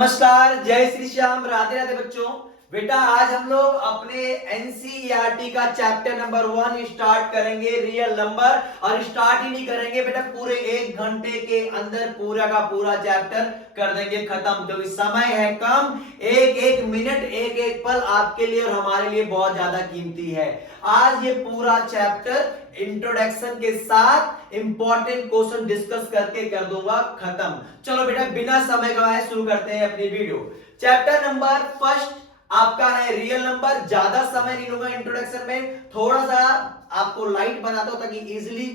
नमस्कार, जय श्री श्याम, राधे राधे बच्चों। बेटा आज हम लोग अपने एनसीईआरटी का चैप्टर नंबर 1 स्टार्ट करेंगे, रियल नंबर। और स्टार्ट ही नहीं करेंगे बेटा, पूरे 1 घंटे के अंदर पूरा का पूरा चैप्टर कर देंगे खत्म, क्योंकि समय है कम। एक एक मिनट, एक एक पल आपके लिए और हमारे लिए बहुत ज्यादा कीमती है। आज ये पूरा चैप्टर इंट्रोडक्शन के साथ इंपॉर्टेंट क्वेश्चन डिस्कस करके कर दूंगा खत्म। चलो बेटा बिना समय गवाए शुरू करते हैं अपनी वीडियो। चैप्टर नंबर फर्स्ट आपका है रियल नंबर। ज्यादा समय नहीं लूंगा इंट्रोडक्शन में, थोड़ा सा आपको लाइट बनाता हूं ताकि इजीली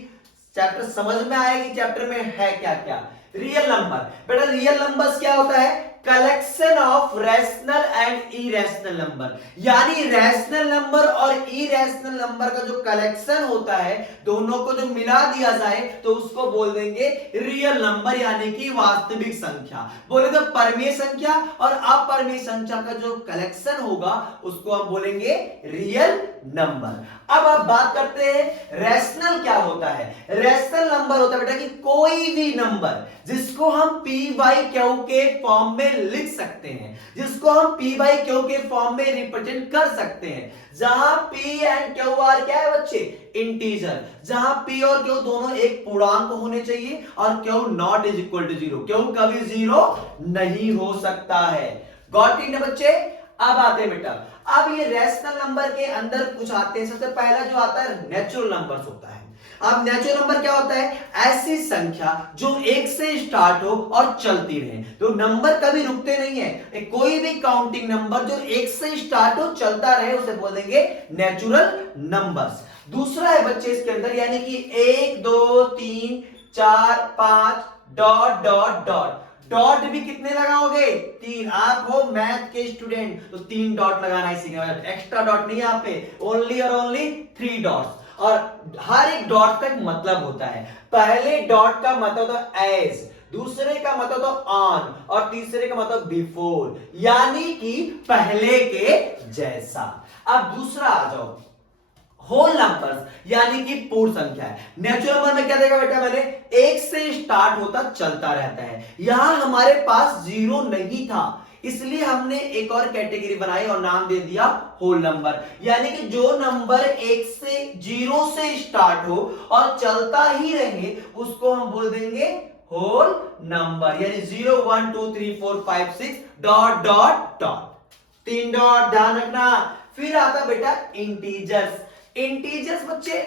चैप्टर समझ में आए कि चैप्टर में है क्या क्या। रियल नंबर बेटा, रियल नंबर्स क्या होता है? Collection of rational and irrational number, यानी रैशनल नंबर और इरेशनल नंबर का जो कलेक्शन होता है, दोनों को जो मिला दिया जाए तो उसको बोल देंगे रियल नंबर, यानी कि वास्तविक संख्या। बोले तो परमेय संख्या और अपरमेय संख्या का जो कलेक्शन होगा उसको हम बोलेंगे रियल नंबर। अब आप बात करते हैं रैशनल क्या होता है। रैशनल नंबर होता है बेटा कि कोई भी नंबर जिसको हम p बाई क्यू के फॉर्म में लिख सकते हैं, जिसको हम p बाई क्यू के फॉर्म में रिप्रेजेंट कर सकते हैं, जहां p एंड क्यू आर क्या है बच्चे? इंटीजर। जहां p और q दोनों एक पूर्णांक होने चाहिए और q not is equal to zero, q कभी जीरो नहीं हो सकता है। गॉट इट ना बच्चे? अब आते हैं बेटा, अब ये रैशनल नंबर के अंदर कुछ आते हैं। सबसे पहला जो आता है नेचुरल नंबर्स होता है। अब नेचुरल नंबर क्या होता है? ऐसी संख्या जो 1 से स्टार्ट हो और चलती रहे, तो नंबर कभी रुकते नहीं है। कोई भी काउंटिंग नंबर जो 1 से स्टार्ट हो चलता रहे उसे बोल देंगे नेचुरल नंबर्स। दूसरा है बच्चे इसके अंदर, यानी कि 1 2 3 4 5 डॉट डॉट डॉट। डॉट भी कितने लगाओगे? 3। आप हो मैथ के स्टूडेंट तो 3 डॉट लगाना ही सीखना, एक्स्ट्रा डॉट नहीं यहाँ पे, ओनली और ओनली 3 डॉट्स। और हर एक डॉट का एक मतलब होता है। पहले डॉट का मतलब तो एज, दूसरे का मतलब तो ऑन और तीसरे का मतलब बिफोर, यानी कि पहले के जैसा। अब दूसरा आ जाओ होल नंबर्स, यानी कि पूर्ण संख्या है। नेचुरल नंबर में क्या देगा बेटा? मैंने 1 से स्टार्ट होता चलता रहता है। यहां हमारे पास जीरो नहीं था, इसलिए हमने एक और कैटेगरी बनाई और नाम दे दिया होल नंबर, यानी कि जो नंबर 1 से 0 से स्टार्ट हो और चलता ही रहे उसको हम बोल देंगे होल नंबर, यानी 0 1 2 3 4 5 6 डॉट डॉट डॉट, 3 डॉट, ध्यान रखना। फिर आता बेटा इंटीजर्स। इंटीजर्स बच्चे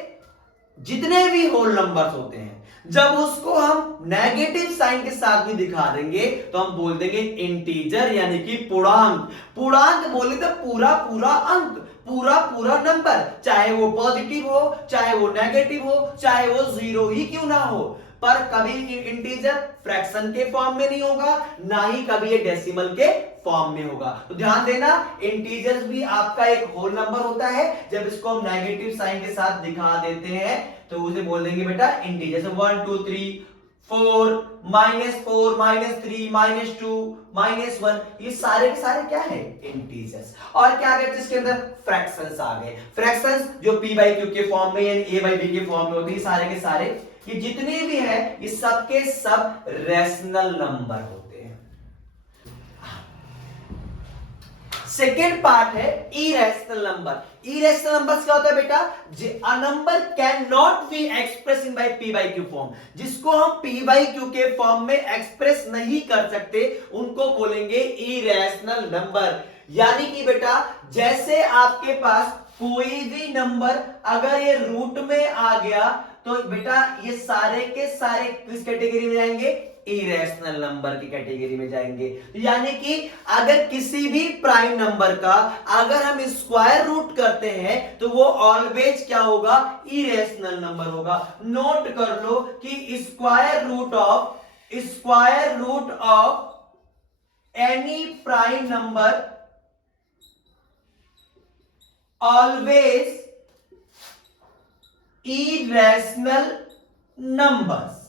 जितने भी होल नंबर्स होते हैं, जब उसको हम नेगेटिव साइन के साथ भी दिखा देंगे तो हम बोल देंगे इंटीजर, यानी कि पूर्णांक। पूर्णांक बोले तो पूरा पूरा अंक, पूरा पूरा नंबर, चाहे वो पॉजिटिव हो, चाहे वो नेगेटिव हो, चाहे वो जीरो ही क्यों ना हो, पर कभी इंटीजर फ्रैक्शन के फॉर्म में नहीं होगा, ना ही कभी ये डेसिमल के फॉर्म में होगा। तो ध्यान देना, इंटीजर्स भी आपका एक होल नंबर होता है। जब इसको हम नेगेटिव साइन के साथ दिखा देते हैं तो उसे बोल देंगे बेटा इंटीजर। 1 2 3 4 -4 -3 -2 -1, ये सारे के सारे क्या है? इंटीजर्स। और क्या आ गया इसके अंदर? फ्रैक्शंस आ गए। फ्रैक्शंस जो p बाई क्यू के फॉर्म में यानी a बाई b के फॉर्म में होते हैं, सारे के सारे ये जितने भी है ये सब के सब रैशनल नंबर होते हैं। सेकेंड पार्ट है इरेशनल नंबर। इरेशनल नंबर्स क्या होता है बेटा? A number can not be express in by p by Q form, जिसको हम p बाई क्यू के फॉर्म में एक्सप्रेस नहीं कर सकते उनको बोलेंगे इरेशनल नंबर। यानी कि बेटा जैसे आपके पास कोई भी नंबर अगर ये रूट में आ गया तो बेटा ये सारे के सारे किस कैटेगरी में जाएंगे? इरेशनल नंबर की कैटेगरी में जाएंगे। यानी कि अगर किसी भी प्राइम नंबर का अगर हम स्क्वायर रूट करते हैं तो वो ऑलवेज क्या होगा? इरेशनल नंबर होगा। नोट कर लो कि square root of any prime number always irrational numbers.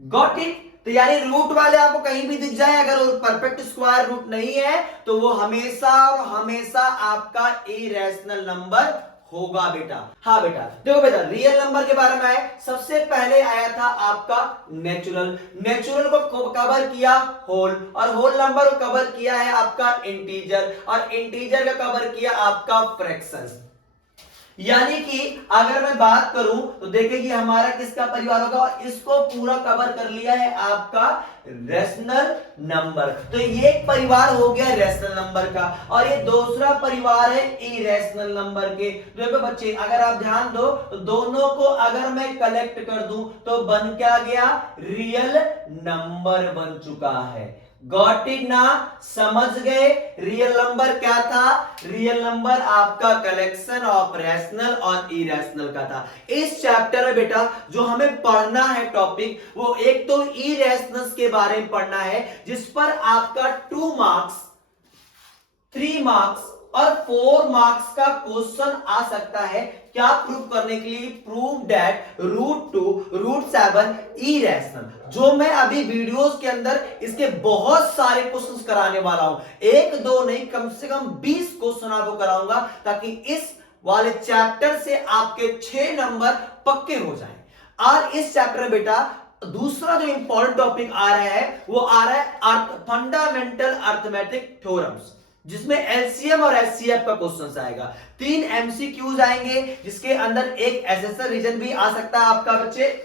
Got it? तो यानी रूट वाले आपको कहीं भी दिख जाए, अगर वो परफेक्ट स्क्वायर रूट नहीं है तो वो हमेशा और हमेशा आपका इरेशनल नंबर होगा बेटा। हाँ बेटा, देखो बेटा रियल नंबर के बारे में आए, सबसे पहले आया था आपका नेचुरल। नेचुरल को कवर किया होल, और होल नंबर को कवर किया है आपका इंटीजर, और इंटीजर का कवर किया आपका फ्रैक्शन। यानी कि अगर मैं बात करूं तो देखिए कि हमारा किसका परिवार होगा, और इसको पूरा कवर कर लिया है आपका रेशनल नंबर। तो ये एक परिवार हो गया रेशनल नंबर का, और ये दूसरा परिवार है इरेशनल नंबर के। देखो बच्चे अगर आप ध्यान दो तो दोनों को अगर मैं कलेक्ट कर दूं तो बन क्या गया, रियल नंबर बन चुका है। गॉट इट ना, समझ गए। रियल नंबर क्या था, रियल नंबर आपका कलेक्शन ऑफ रैशनल और इरेशनल का था। इस चैप्टर में बेटा जो हमें पढ़ना है टॉपिक, वो एक तो इरेशनल्स के बारे में पढ़ना है, जिस पर आपका 2 मार्क्स, 3 मार्क्स और 4 मार्क्स का क्वेश्चन आ सकता है। क्या प्रूव करने के लिए, प्रूव दैट √2 √7 इरेशनल। जो मैं अभी वीडियोस के अंदर इसके बहुत सारे क्वेश्चंस कराने वाला हूं, एक दो नहीं कम से कम 20 क्वेश्चन आपको कराऊंगा, ताकि इस वाले चैप्टर से आपके 6 नंबर पक्के हो जाएं। और इस चैप्टर में बेटा दूसरा जो इंपॉर्टेंट टॉपिक आ रहा है वो आ रहा है फंडामेंटल अर्थमेटिक थ्योरम्स, जिसमें एलसीएम और एचसीएफ का क्वेश्चन आएगा। 3 एमसीक्यूज आएंगे, जिसके अंदर एक एसएसआर रीजन भी आ सकता है आपका। बच्चे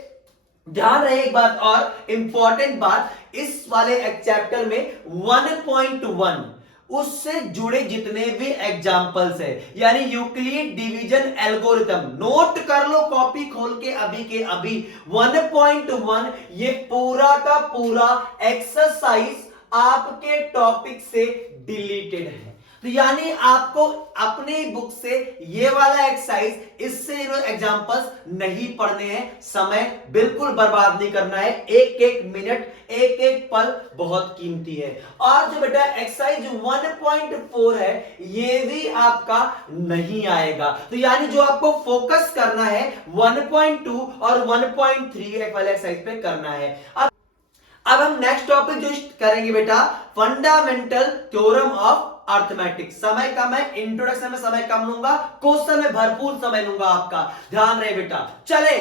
ध्यान रहे एक बात और इंपॉर्टेंट बात, इस वाले चैप्टर में 1.1 उससे जुड़े जितने भी एग्जाम्पल्स है, यानी यूक्लिड डिवीजन एल्गोरिथम, नोट कर लो कॉपी खोल के अभी के अभी। 1.1 ये पूरा का पूरा एक्सरसाइज आपके टॉपिक से डिलीटेड है। तो यानी आपको अपनी बुक से ये वाला एक्सरसाइज, इससे एग्जांपल्स नहीं पढ़ने हैं, समय बिल्कुल बर्बाद नहीं करना है। एक एक मिनट, एक एक पल बहुत कीमती है। और जो बेटा एक्सरसाइज 1.4 है, ये भी आपका नहीं आएगा। तो यानी जो आपको फोकस करना है 1.2 और 1.3 वाले एक्सरसाइज पे करना है। अब हम नेक्स्ट टॉपिक जो करेंगे बेटा, फंडामेंटल थ्योरम ऑफ अर्थमेटिक। समय कम है, इंट्रोडक्शन में समय कम लूंगा, क्वेश्चन में भरपूर समय लूंगा आपका, ध्यान रहे बेटा। चले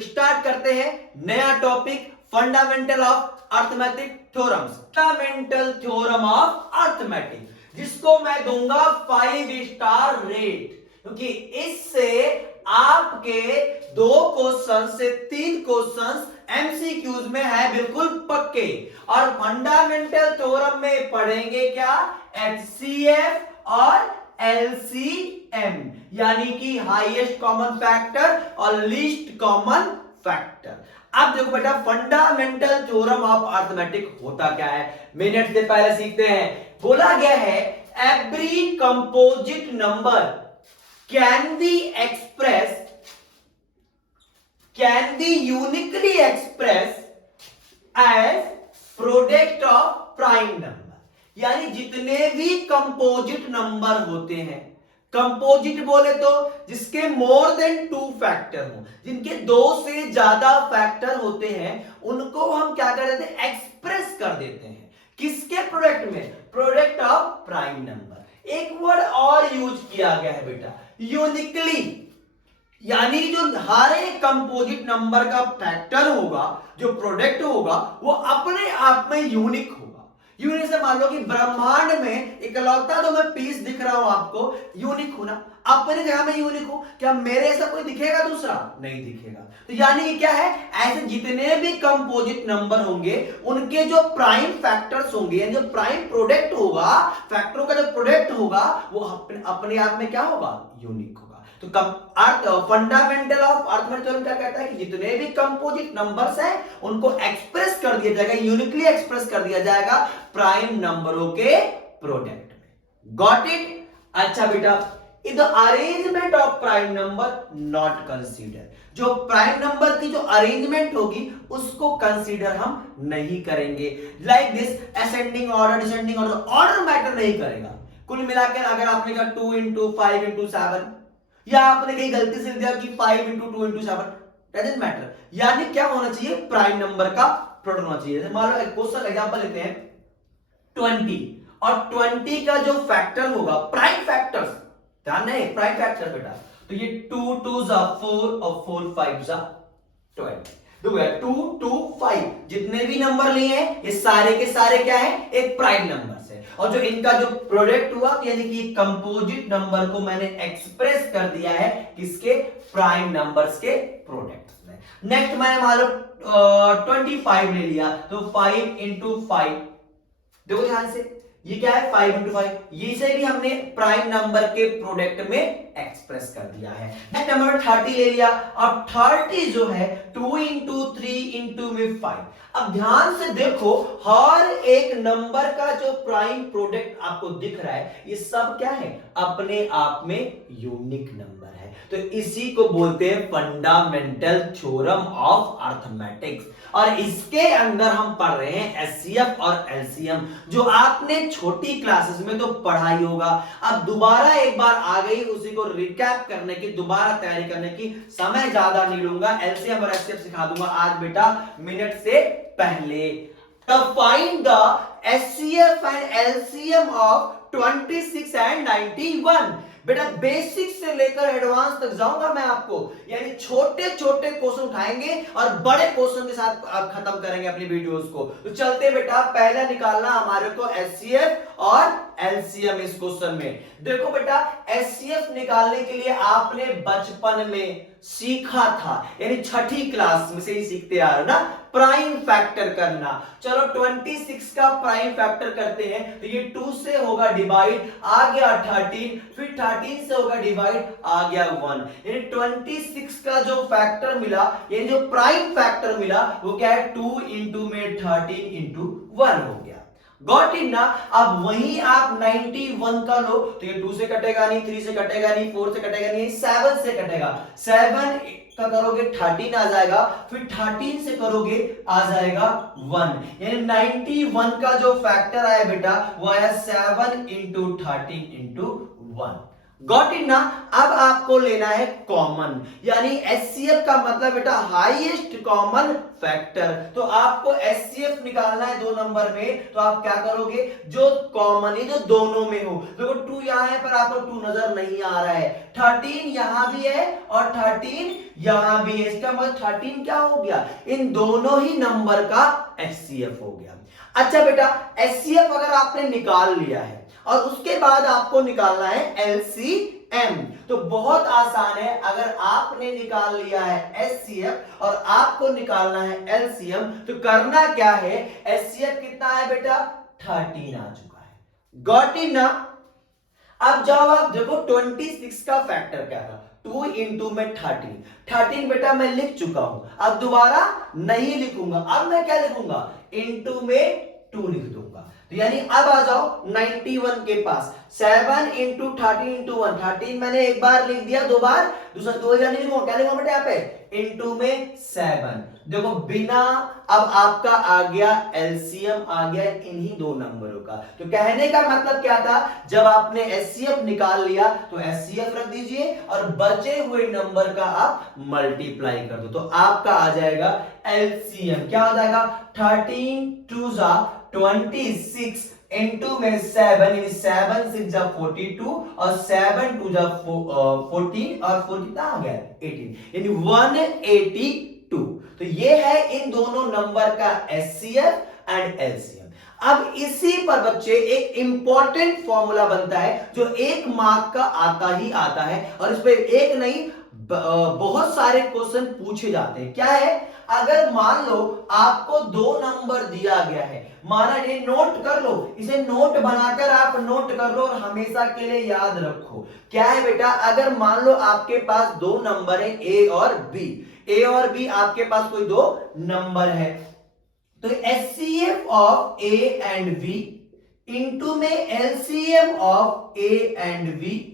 स्टार्ट करते हैं नया topic, fundamental of arithmetic theorems. Fundamental theorem of arithmetic, जिसको मैं दूंगा 5 स्टार रेट, क्योंकि इससे आपके 2 क्वेश्चन से 3 क्वेश्चन एमसीक्यूज में है बिल्कुल पक्के। और फंडामेंटल थ्योरम में पढ़ेंगे क्या, एचसीएफ और एलसीएम, यानी कि हाईएस्ट कॉमन फैक्टर और लीस्ट कॉमन फैक्टर। अब देखो बेटा फंडामेंटल थ्योरम ऑफ अर्थमेटिक होता क्या है, मिनट से पहले सीखते हैं। बोला गया है every composite number can be uniquely expressed as product of prime number। यानी जितने भी कंपोजिट नंबर होते हैं, कंपोजिट बोले तो जिसके मोर देन 2 फैक्टर हो, जिनके 2 से ज्यादा फैक्टर होते हैं, उनको हम क्या कर देते हैं, एक्सप्रेस कर देते हैं किसके प्रोडक्ट में, प्रोडक्ट ऑफ प्राइम नंबर। एक वर्ड और यूज किया गया है बेटा, यूनिकली, यानी जो हर एक कंपोजिट नंबर का फैक्टर होगा, जो प्रोडक्ट होगा, वो अपने आप में यूनिक होगा। यूनिक से मान लो कि ब्रह्मांड में इकलौता तो मैं पीस दिख रहा हूं आपको, यूनिक हूं ना, अपनी जगह में यूनिक हूं। क्या मेरे ऐसा कोई दिखेगा दूसरा, नहीं दिखेगा। तो यानी ये क्या है, ऐसे जितने भी कंपोजिट नंबर होंगे उनके जो प्राइम फैक्टर्स होंगे, यानी जो प्राइम प्रोडक्ट होगा, फैक्टरों का जो प्रोडक्ट होगा, वो अपने आप में क्या होगा, यूनिक होगा। तो फंडामेंटल ऑफ अर्थमेटिक थ्योरम क्या कहता है कि जितने भी कंपोजिट नंबर्स हैं उनको एक्सप्रेस कर दिया जाएगा, यूनिकली एक्सप्रेस कर दिया जाएगा प्राइम नंबरों के प्रोडक्ट में। Got it. अच्छा बेटा, in the arrangement of prime number not consider, जो प्राइम नंबर की जो अरेंजमेंट होगी उसको कंसीडर हम नहीं करेंगे। Like this ascending order, descending order, order matter नहीं करेगा। कुल मिलाकर अगर आपने कहा 2 × 5 × 7, या आपने कहीं गलती से दिया कि 5 × 2 × 7, डजंट मैटर। यानी क्या होना चाहिए, प्राइम नंबर का प्रोडक्ट होना चाहिए। मान लो एक क्वेश्चन एग्जांपल लेते हैं 20, और 20 का जो फैक्टर होगा, प्राइम फैक्टर्स, ध्यान है प्राइम फैक्टर बेटा, तो ये 2 2 जा 4 और 4 5 जा 20। देखो यार 2 2 5 जितने भी नंबर लिए हैं ये सारे के सारे क्या है, एक प्राइम नंबर से, और जो इनका जो प्रोडक्ट हुआ यानी कि कंपोजिट नंबर को मैंने एक्सप्रेस कर दिया है किसके, प्राइम नंबर्स के प्रोडक्ट में। नेक्स्ट मैंने मान लो 25 ले लिया, तो 5 इंटू 5, देखो ध्यान से ये क्या है 5 इंटू 5, ये से भी हमने प्राइम नंबर के प्रोडक्ट में एक्सप्रेस कर दिया है। नेक्स्ट नंबर 30 ले लिया, और 30 जो है 2 इंटू 3 इंटू में 5। अब ध्यान से देखो हर एक नंबर का जो प्राइम प्रोडक्ट आपको दिख रहा है ये सब क्या है, अपने आप में यूनिक नंबर है। तो इसी को बोलते हैं फंडामेंटल थ्योरम ऑफ अरिथमेटिक्स, और इसके अंदर हम पढ़ रहे हैं एचसीएफ और एलसीएम, जो आपने छोटी क्लासेस में तो पढ़ा ही होगा। अब दोबारा एक बार आ गई, उसी को रिकैप करने की, दोबारा तैयारी करने की, समय ज्यादा नहीं लूंगा, एलसीएम और एचसीएफ सिखा दूंगा आज बेटा मिनट से पहले। तब find the HCF and LCM of 26 and 91। बेटा बेसिक से लेकर एडवांस तक जाऊंगा मैं आपको, यानी छोटे छोटे क्वेश्चन उठाएंगे और बड़े क्वेश्चन के साथ खत्म करेंगे अपनी वीडियोस को। तो चलते बेटा, पहला निकालना हमारे को एचसीएफ और एलसीएम इस क्वेश्चन में। देखो बेटा एचसीएफ निकालने के लिए आपने बचपन में सीखा था, यानी छठी क्लास में से ही सीखते आ रहे ना, प्राइम फैक्टर करना। चलो 26 का प्राइम फैक्टर करते हैं, तो ये 2 से होगा डिवाइड, आ गया 13, फिर 13 से होगा डिवाइड, आ गया 1। यानी 26 का जो फैक्टर मिला, यानी जो प्राइम फैक्टर मिला वो क्या है, 2 इंटू में 13 इंटू 1 हो गया। गॉट इट ना। अब वहीं आप 91 का लो, तो ये 2 से कटेगा नहीं, 3 से कटेगा नहीं, 4 से कटेगा नहीं, 7 से कटेगा। 7 का करोगे 13 आ जाएगा, फिर 13 से करोगे आ जाएगा 1, यानी 91 का जो फैक्टर आया बेटा वो आया 7 इंटू 13 इंटू 1। गॉट इट ना। अब आपको लेना है कॉमन, यानी एचसीएफ का मतलब बेटा हाईएस्ट कॉमन फैक्टर। तो आपको एचसीएफ निकालना है 2 नंबर में, तो आप क्या करोगे, जो कॉमन है जो दोनों में हो। देखो 2 यहां है पर आपको 2 नजर नहीं आ रहा है, 13 यहां भी है और 13 यहां भी है, इसका मतलब 13 क्या हो गया, इन दोनों ही नंबर का एचसीएफ हो गया। अच्छा बेटा एचसीएफ अगर आपने निकाल लिया है और उसके बाद आपको निकालना है एलसीएम, तो बहुत आसान है। अगर आपने निकाल लिया है एचसीएफ और आपको निकालना है एलसीएम, तो करना क्या है, एचसीएफ कितना है बेटा 13 आ चुका है। गॉट इट ना। अब जाओ आप देखो 26 का फैक्टर क्या था, 2 इंटू में 13 बेटा मैं लिख चुका हूं, अब दोबारा नहीं लिखूंगा। अब मैं क्या लिखूंगा, इंटू में 2 लिख दूंगा। तो यानी अब आ जाओ 91 के पास, 7 इंटू 13 इंटू 1, 13 मैंने एक बार लिख दिया, 2 बार, दूसरा 2 नहीं लिखूंगा, क्या लिखूंगा बेटा यहाँ पे, इंटू में 7। देखो बिना, अब आपका आ गया एलसीएम, आ गया इन्हीं 2 नंबरों का। तो कहने का मतलब क्या था, जब आपने एचसीएफ निकाल लिया तो एचसीएफ रख दीजिए और बचे हुए नंबर का आप मल्टीप्लाई कर दो, तो आपका आ जाएगा एलसीएम, क्या हो जाएगा 13 2 जा 26 इंटू में 7, 7 6 जा 42 और 7 2 जा 14 और 4 कितना आ गया 18, यानी 182। तो ये है इन दोनों नंबर का एचसीएफ एंड एलसीएम। अब इसी पर बच्चे एक इंपॉर्टेंट फॉर्मूला बनता है जो 1 मार्क का आता ही आता है, और इस पे एक नहीं बहुत सारे क्वेश्चन पूछे जाते हैं। क्या है, अगर मान लो आपको 2 नंबर दिया गया है, माना ये नोट कर लो, इसे नोट बनाकर आप नोट कर लो और हमेशा के लिए याद रखो। क्या है बेटा, अगर मान लो आपके पास 2 नंबर है ए और बी, ए और बी आपके पास कोई 2 नंबर है, तो HCF of A and B into में LCM of A and B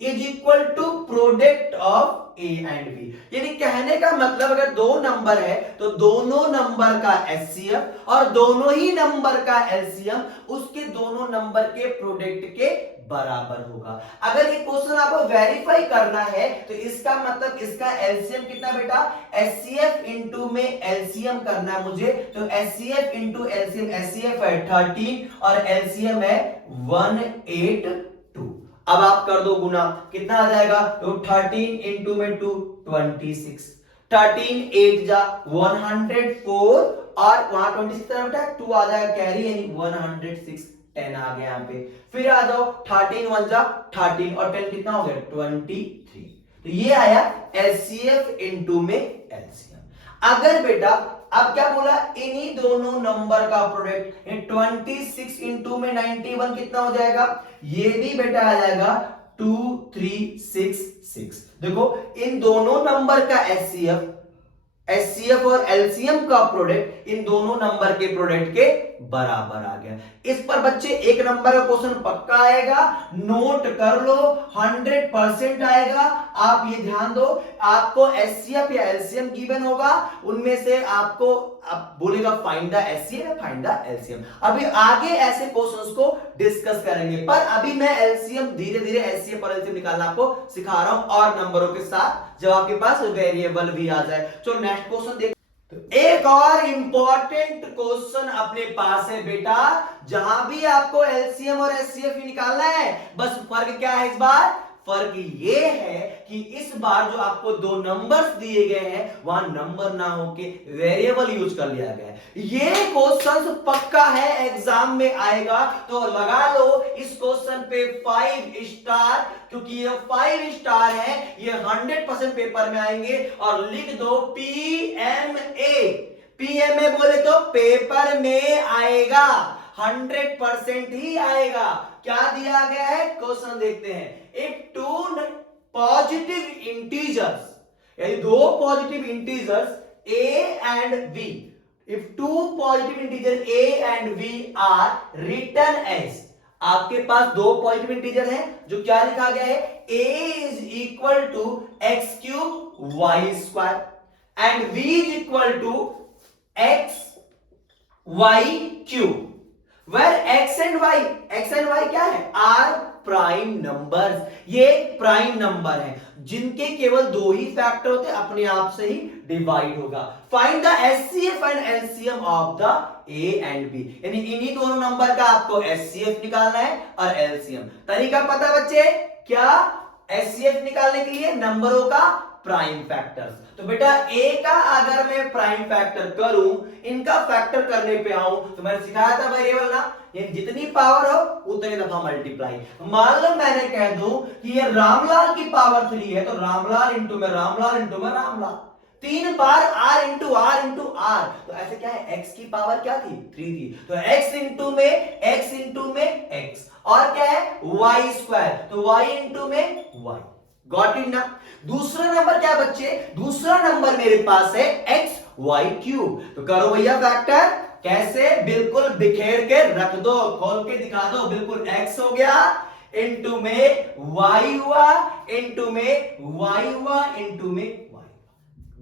is equal to product of A and B. यानी कहने का मतलब अगर 2 नंबर है तो दोनों नंबर का एचसीएफ और दोनों ही नंबर का एलसीएम उसके दोनों नंबर के प्रोडक्ट के बराबर होगा। अगर ये क्वेश्चन आपको वेरीफाई करना है तो इसका मतलब इसका एलसीएम कितना बेटा, एचसीएफ इंटू में एलसीएम करना मुझे, तो एचसीएफ इंटू एलसीएम, एचसीएफ है 13 और एलसीएम है 182। अब आप कर दो गुना, कितना आ जाएगा? तो 13 इंटू में 2 26, 13 8 जा 104 और वहां 26 तरह बेटा 2 आ जाएगा कैरी यानी 106 10 आ गया यहाँ पे। फिर आ जाओ 13 1 जा 13 और 10 कितना हो गया 23। तो ये आया एलसीएफ इंटू में एलसीएम। अगर बेटा अब क्या बोला, इन्हीं दोनों नंबर का प्रोडक्ट 26 इंटू में 91 कितना हो जाएगा? ये भी बेटा आ जाएगा 2366। देखो इन दोनों नंबर का एचसीएफ और एलसीएम का प्रोडक्ट इन दोनों नंबर के प्रोडक्ट के बराबर आ गया। इस पर बच्चे एक नंबर का क्वेश्चन पक्का आएगा, नोट कर लो, 100% आएगा। आप ये ध्यान दो, आपको एचसीएफ या एलसीएम गिवन होगा, उनमें से आपको आप बोलेगा फाइंड द एचसीएफ या फाइंड द एलसीएम। अभी आगे ऐसे क्वेश्चंस को डिस्कस करेंगे, पर अभी मैं एलसीएम धीरे धीरे एचसीएफ और एलसीएम निकालना आपको सिखा रहा हूं और नंबरों के साथ, जब आपके पास वेरिएबल भी आ जाए। तो नेक्स्ट क्वेश्चन देख, तो एक और इंपॉर्टेंट क्वेश्चन अपने पास है बेटा, जहां भी आपको एलसीएम और एचसीएफ ही निकालना है। बस फर्क क्या है इस बार? फर्क ये है कि इस बार जो आपको दो नंबर्स दिए गए हैं वहां नंबर ना होके वेरिएबल यूज कर लिया गया है। ये क्वेश्चन पक्का है एग्जाम में आएगा, तो लगा लो इस क्वेश्चन पे 5 स्टार, क्योंकि ये 5 स्टार है, ये 100% पेपर में आएंगे। और लिख दो पीएमए, पीएमए बोले तो पेपर में आएगा, 100% ही आएगा। क्या दिया गया है क्वेश्चन देखते हैं। इफ टू पॉजिटिव इंटीजर्स, यानी दो positive integers a and b, if two positive integer a and b are written as, आपके पास दो पॉजिटिव इंटीजर हैं जो क्या लिखा गया है, a is equal to x cube y square and b is equal to x y cube, where x and y क्या है, आर प्राइम नंबर्स। ये प्राइम नंबर है जिनके केवल दो ही फैक्टर होते हैं, अपने आप से ही डिवाइड होगा। Find the HCF and LCM of the A and B, यानी इन्हीं दोनों नंबर का आपको एचसीएफ निकालना है और एलसीएम। तरीका पता बच्चे क्या? एचसीएफ निकालने के लिए नंबरों का प्राइम फैक्टर्स। तो बेटा ए का अगर मैं प्राइम फैक्टर करूं, इनका फैक्टर करने पे आऊं, तो मैंने सिखाया था वेरिएबल ना, ये जितनी पावर हो उतने दफा मल्टीप्लाई। मान लो मैंने कह दूं कि ये रामलाल की पावर 3 है, तो रामलाल इंटू में रामलाल इंटू में रामलाल, 3 बार R into R into R. तो ऐसे क्या है, एक्स की पावर क्या थी, 3 थी, तो एक्स इंटू में एक्स, और क्या है वाई स्क्वायर, तो वाई इंटू में वाई। गॉट इट ना? दूसरा नंबर क्या बच्चे, दूसरा नंबर मेरे पास है एक्स वाई क्यूब। तो करो भैया फैक्टर, कैसे? बिल्कुल बिखेर के रख दो, खोल के दिखा दो। बिल्कुल x हो गया, इंटू में y हुआ, इंटू में y हुआ, इंटू में y।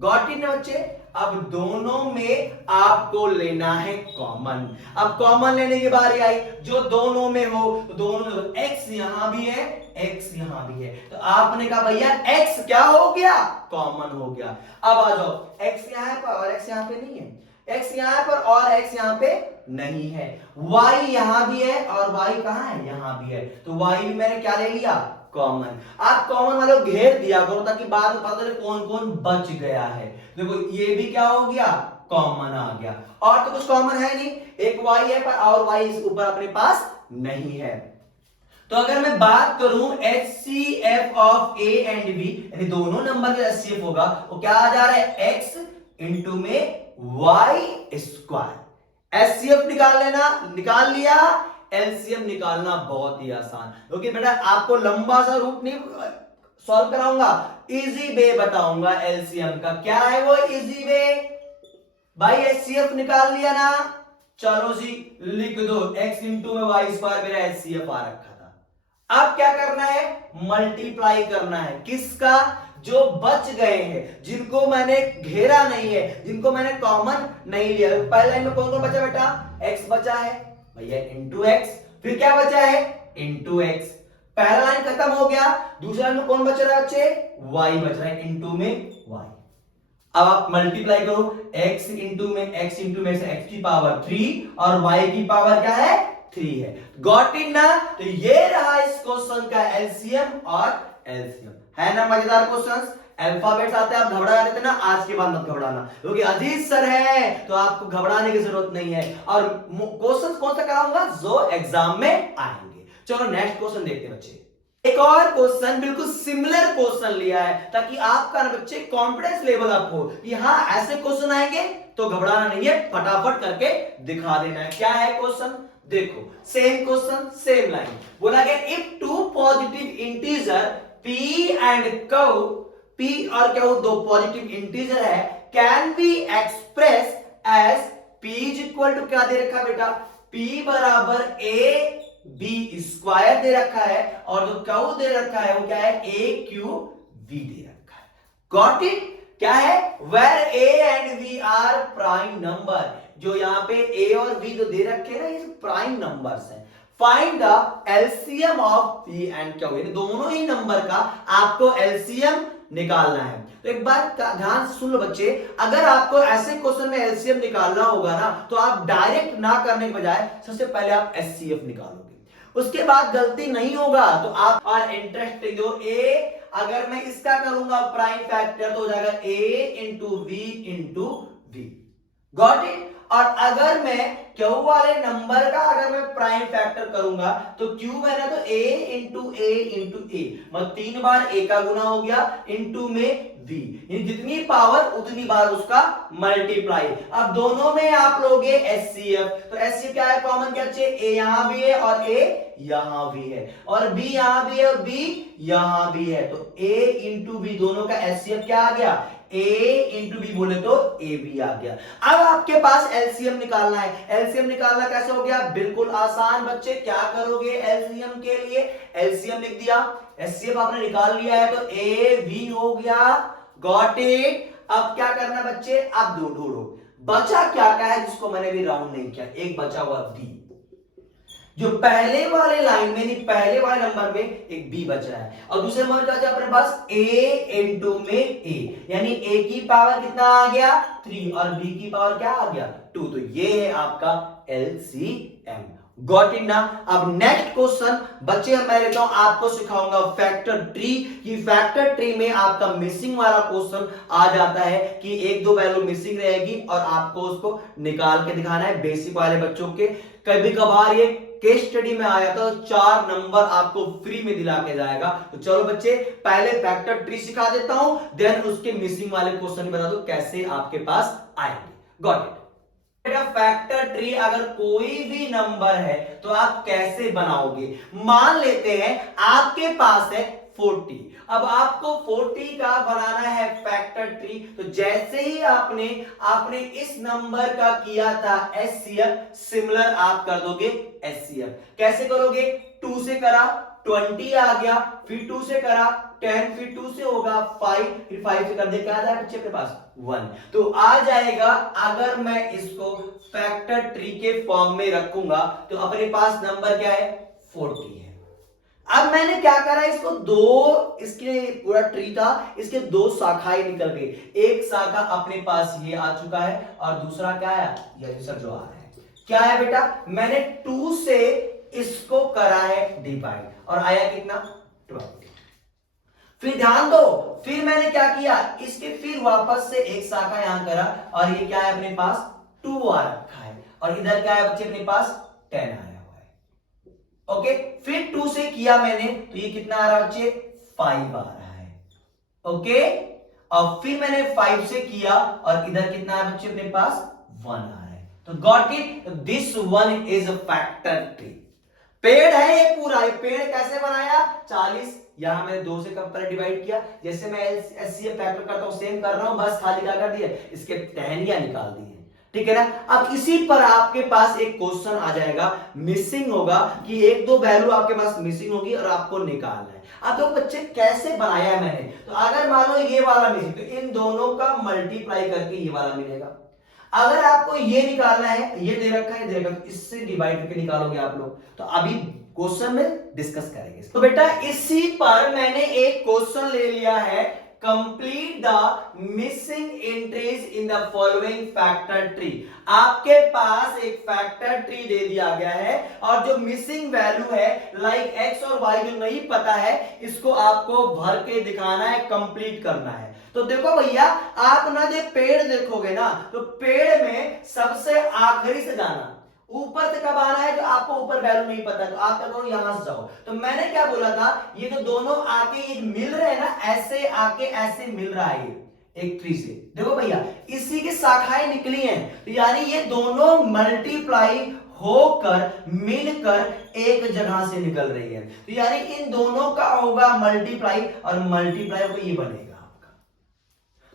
गॉट इट ना बच्चे? अब दोनों में आपको लेना है कॉमन। अब कॉमन लेने की बारी आई, जो दोनों में हो, तो दोनों में x यहां भी है, x यहां भी है, तो आपने कहा भैया x क्या हो गया, कॉमन हो गया। अब आ जाओ, x यहां पर और x यहां पे नहीं है, x यहां पर और x यहां पे नहीं है, y यहां भी है और y कहां है, यहां भी है, तो y भी मैंने क्या ले लिया, कॉमन। आप कॉमन वालों घेर दिया करो ताकि बाद में पता चले कौन कौन बच गया है। देखो ये भी क्या हो गया, कॉमन आ गया, और तो कुछ कॉमन है नहीं, एक y है पर और y इस ऊपर अपने पास नहीं है। तो अगर मैं बात करूं HCF of A and B, यानी दोनों नंबर का HCF होगा, वो क्या आ जा रहा है, x इंटू में y स्क्वायर। HCF निकाल लेना, निकाल लिया, एलसीएम निकालना बहुत ही आसान, क्योंकि बेटा आपको लंबा सा रूट नहीं सॉल्व कराऊंगा, इजी वे बताऊंगा एलसीएम का। क्या है वो इजी वे भाई? एचसीएफ निकाल लिया ना, चलो जी लिख दो, x इंटू में वाई स्क्वायर मेरा एचसीएफ आ रखा था। अब क्या करना है, मल्टीप्लाई करना है, किसका, जो बच गए हैं, जिनको मैंने घेरा नहीं है, जिनको मैंने कॉमन नहीं लिया। पहले लाइन में कौन कौन बचा बेटा, x बचा है भैया इंटू एक्स, फिर क्या बचा है, इंटू एक्स। पहला लाइन खत्म हो गया, दूसरा लाइन में कौन बच रहा है बच्चे, y बच रहा है, इंटू में y। अब आप मल्टीप्लाई करो, x इंटू में से x की पावर 3 और y की पावर क्या है, 3 है। गॉट इट ना? तो ये रहा इस क्वेश्चन का एलसीएम और एलसीएम। है ना मजेदार क्वेश्चंस? अल्फाबेट्स आते हैं, आप घबरा जाते थे ना, आज के बाद मत घबराना, क्योंकि अजीत सर है तो आपको घबराने की जरूरत नहीं है। और क्वेश्चंस कौन सा कराऊंगा? जो एग्जाम में आएंगे। चलो नेक्स्ट क्वेश्चन देखते हैं बच्चे। एक और क्वेश्चन बिल्कुल सिमिलर क्वेश्चन लिया है, ताकि आपका ना बच्चे कॉन्फिडेंस लेवल अप हो कि हाँ ऐसे क्वेश्चन आएंगे तो घबराना नहीं है, फटाफट करके दिखा देना है। क्या है क्वेश्चन? देखो, सेम क्वेश्चन सेम लाइन। बोला गया if two positive integer p and q, p और q दो पॉजिटिव इंटीजर है, can be express as p is equal to, क्या दे रखा बेटा? p बराबर a b स्क्वायर दे रखा है, और जो q दे रखा है वो क्या है? a q v दे रखा है। Got it? क्या है? Where a and v are prime number. जो यहां पे a और v जो दे रखे हैं ना, ये प्राइम नंबर्स हैं। Find the LCM of p and q, यानी दोनों ही नंबर का आपको एलसीएम निकालना है। तो एक बात ध्यान से सुन लो बच्चे, अगर आपको ऐसे क्वेश्चन में एलसीएम निकालना होगा ना, तो आप डायरेक्ट ना करने के बजाय सबसे पहले आप एचसीएफ निकालोगे, उसके बाद गलती नहीं होगा तो आप आर इंटरेस्टिंग। जो a अगर मैं इसका करूंगा प्राइम फैक्टर तो हो जाएगा a into v into v. Got it? और अगर मैं क्यू वाले नंबर का अगर मैं प्राइम फैक्टर करूंगा तो क्यू में ना तो a इंटू ए, मतलब 3 बार a का गुना हो गया, इंटू में v, जितनी पावर उतनी बार उसका मल्टीप्लाई। अब दोनों में आप लोगे एचसीएफ, तो एचसीएफ क्या है? कॉमन क्या बच्चे? a यहां भी है और a यहां भी है, और b यहां भी है और b यहां भी है, तो a इंटू b दोनों का एचसीएफ क्या आ गया? a इंटू बी बोले तो ए बी आ गया। अब आपके पास एलसीएम निकालना है। एलसीएम निकालना कैसे हो गया? बिल्कुल आसान बच्चे। क्या करोगे एलसीएम के लिए? एलसीएम लिख दिया, एचसीएफ आपने निकाल लिया है, तो ए बी हो गया। Got it? अब क्या करना बच्चे? अब दो ढूंढो बचा क्या क्या है जिसको मैंने भी राउंड नहीं किया। एक बचा हुआ बी, जो पहले वाले लाइन में नहीं, पहले वाले नंबर में एक बी बच रहा है, और दूसरे नंबर का अपने पास a इंटू में a, यानी a की पावर कितना आ गया? 3, और b की पावर क्या आ गया? 2। तो ये है आपका एलसीएम। गॉट इट ना? अब नेक्स्ट क्वेश्चन बच्चे मैं लेता हूं, आपको सिखाऊंगा फैक्टर ट्री। कि फैक्टर ट्री में आपका मिसिंग वाला क्वेश्चन आ जाता है कि एक दो वैल्यू मिसिंग रहेगी और आपको उसको निकाल के दिखाना है। बेसिक वाले बच्चों के कभी कभार ये केस स्टडी में आया था, 4 नंबर आपको फ्री में दिला के जाएगा। तो चलो बच्चे पहले फैक्टर ट्री सिखा देता हूं, देन उसके मिसिंग वाले क्वेश्चन बता दो कैसे आपके पास आएंगे। Got it? फैक्टर ट्री अगर कोई भी नंबर है तो आप कैसे बनाओगे? मान लेते हैं आपके पास है 40, अब आपको 40 का बनाना है फैक्टर ट्री। तो जैसे ही आपने इस नंबर का किया था एचसीएफ, सिमिलर आप कर दोगे एचसीएफ। कैसे करोगे? 2 से करा 20 आ गया, फिर 2 से करा 10, फिर 2 से होगा 5, फिर 5 से कर दे, क्या आ जाएगा बच्चे के पास? 1। तो आ जाएगा। अगर मैं इसको फैक्टर ट्री के फॉर्म में रखूंगा तो अपने पास नंबर क्या है? 40 है। अब मैंने क्या करा? इसको दो, इसके पूरा ट्री था, इसके 2 शाखाएं निकल गई। एक शाखा अपने पास ये आ चुका है, और दूसरा क्या है? ये सर जो आ रहा है क्या है बेटा? मैंने 2 से इसको करा है डिवाइड, और आया कितना? 20। फिर ध्यान दो, फिर मैंने क्या किया? इसके फिर वापस से एक शाखा यहां करा, और ये क्या है अपने पास? 2 आ रखा है, और इधर क्या है बच्चे अपने पास? 10 आया हुआ है। ओके, फिर 2 से किया मैंने, तो ये कितना आ रहा है बच्चे? 5 आ रहा है। ओके, और फिर मैंने 5 से किया, और इधर कितना है बच्चे अपने पास? 1 आ रहा है। तो got it? This one is a factor tree. पेड़ है ये पूरा। ये पेड़ कैसे बनाया? 40, यहां मैंने 2 से कंपेयर डिवाइड किया, जैसे मैं एचसीएफ फैक्टर करता हूं सेम कर रहा हूं, बस खाली क्या कर दिया? इसके टहनियां निकाल दी है। ठीक है ना? अब इसी पर आपके पास एक क्वेश्चन आ जाएगा, मिसिंग होगा, कि एक दो वैल्यू आपके पास मिसिंग होगी और आपको निकालना है। अब तो बच्चे कैसे बनाया मैंने? तो अगर मान लो ये वाला मिसिंग, तो इन दोनों का मल्टीप्लाई करके ये वाला मिलेगा। अगर आपको ये निकालना है, ये दे रखा है, दे रखा है, तो इससे डिवाइड करके निकालोगे आप लोग। तो अभी क्वेश्चन में डिस्कस करेंगे। तो बेटा इसी पर मैंने एक क्वेश्चन ले लिया है, complete the missing entries in the following factor tree. आपके पास एक फैक्टर ट्री दे दिया गया है और जो मिसिंग वैल्यू है लाइक एक्स और वाई जो नहीं पता है इसको आपको भर के दिखाना है, कंप्लीट करना है। तो देखो भैया, आप ना जो पेड़ देखोगे ना तो पेड़ में सबसे आखिरी से जाना, ऊपर से कब आना है जो आपको ऊपर वैल्यू नहीं पता तो आप क्या करो यहां से जाओ। तो मैंने क्या बोला था, ये जो दोनों आके ये मिल रहे हैं ना, ऐसे आके ऐसे मिल रहा है एक ट्री से। देखो भैया, इसी की शाखाएं निकली हैं, तो यानी ये दोनों मल्टीप्लाई होकर मिलकर एक जगह से निकल रही है, तो यानी इन दोनों का होगा मल्टीप्लाई और मल्टीप्लाई होकर ये बनेगा।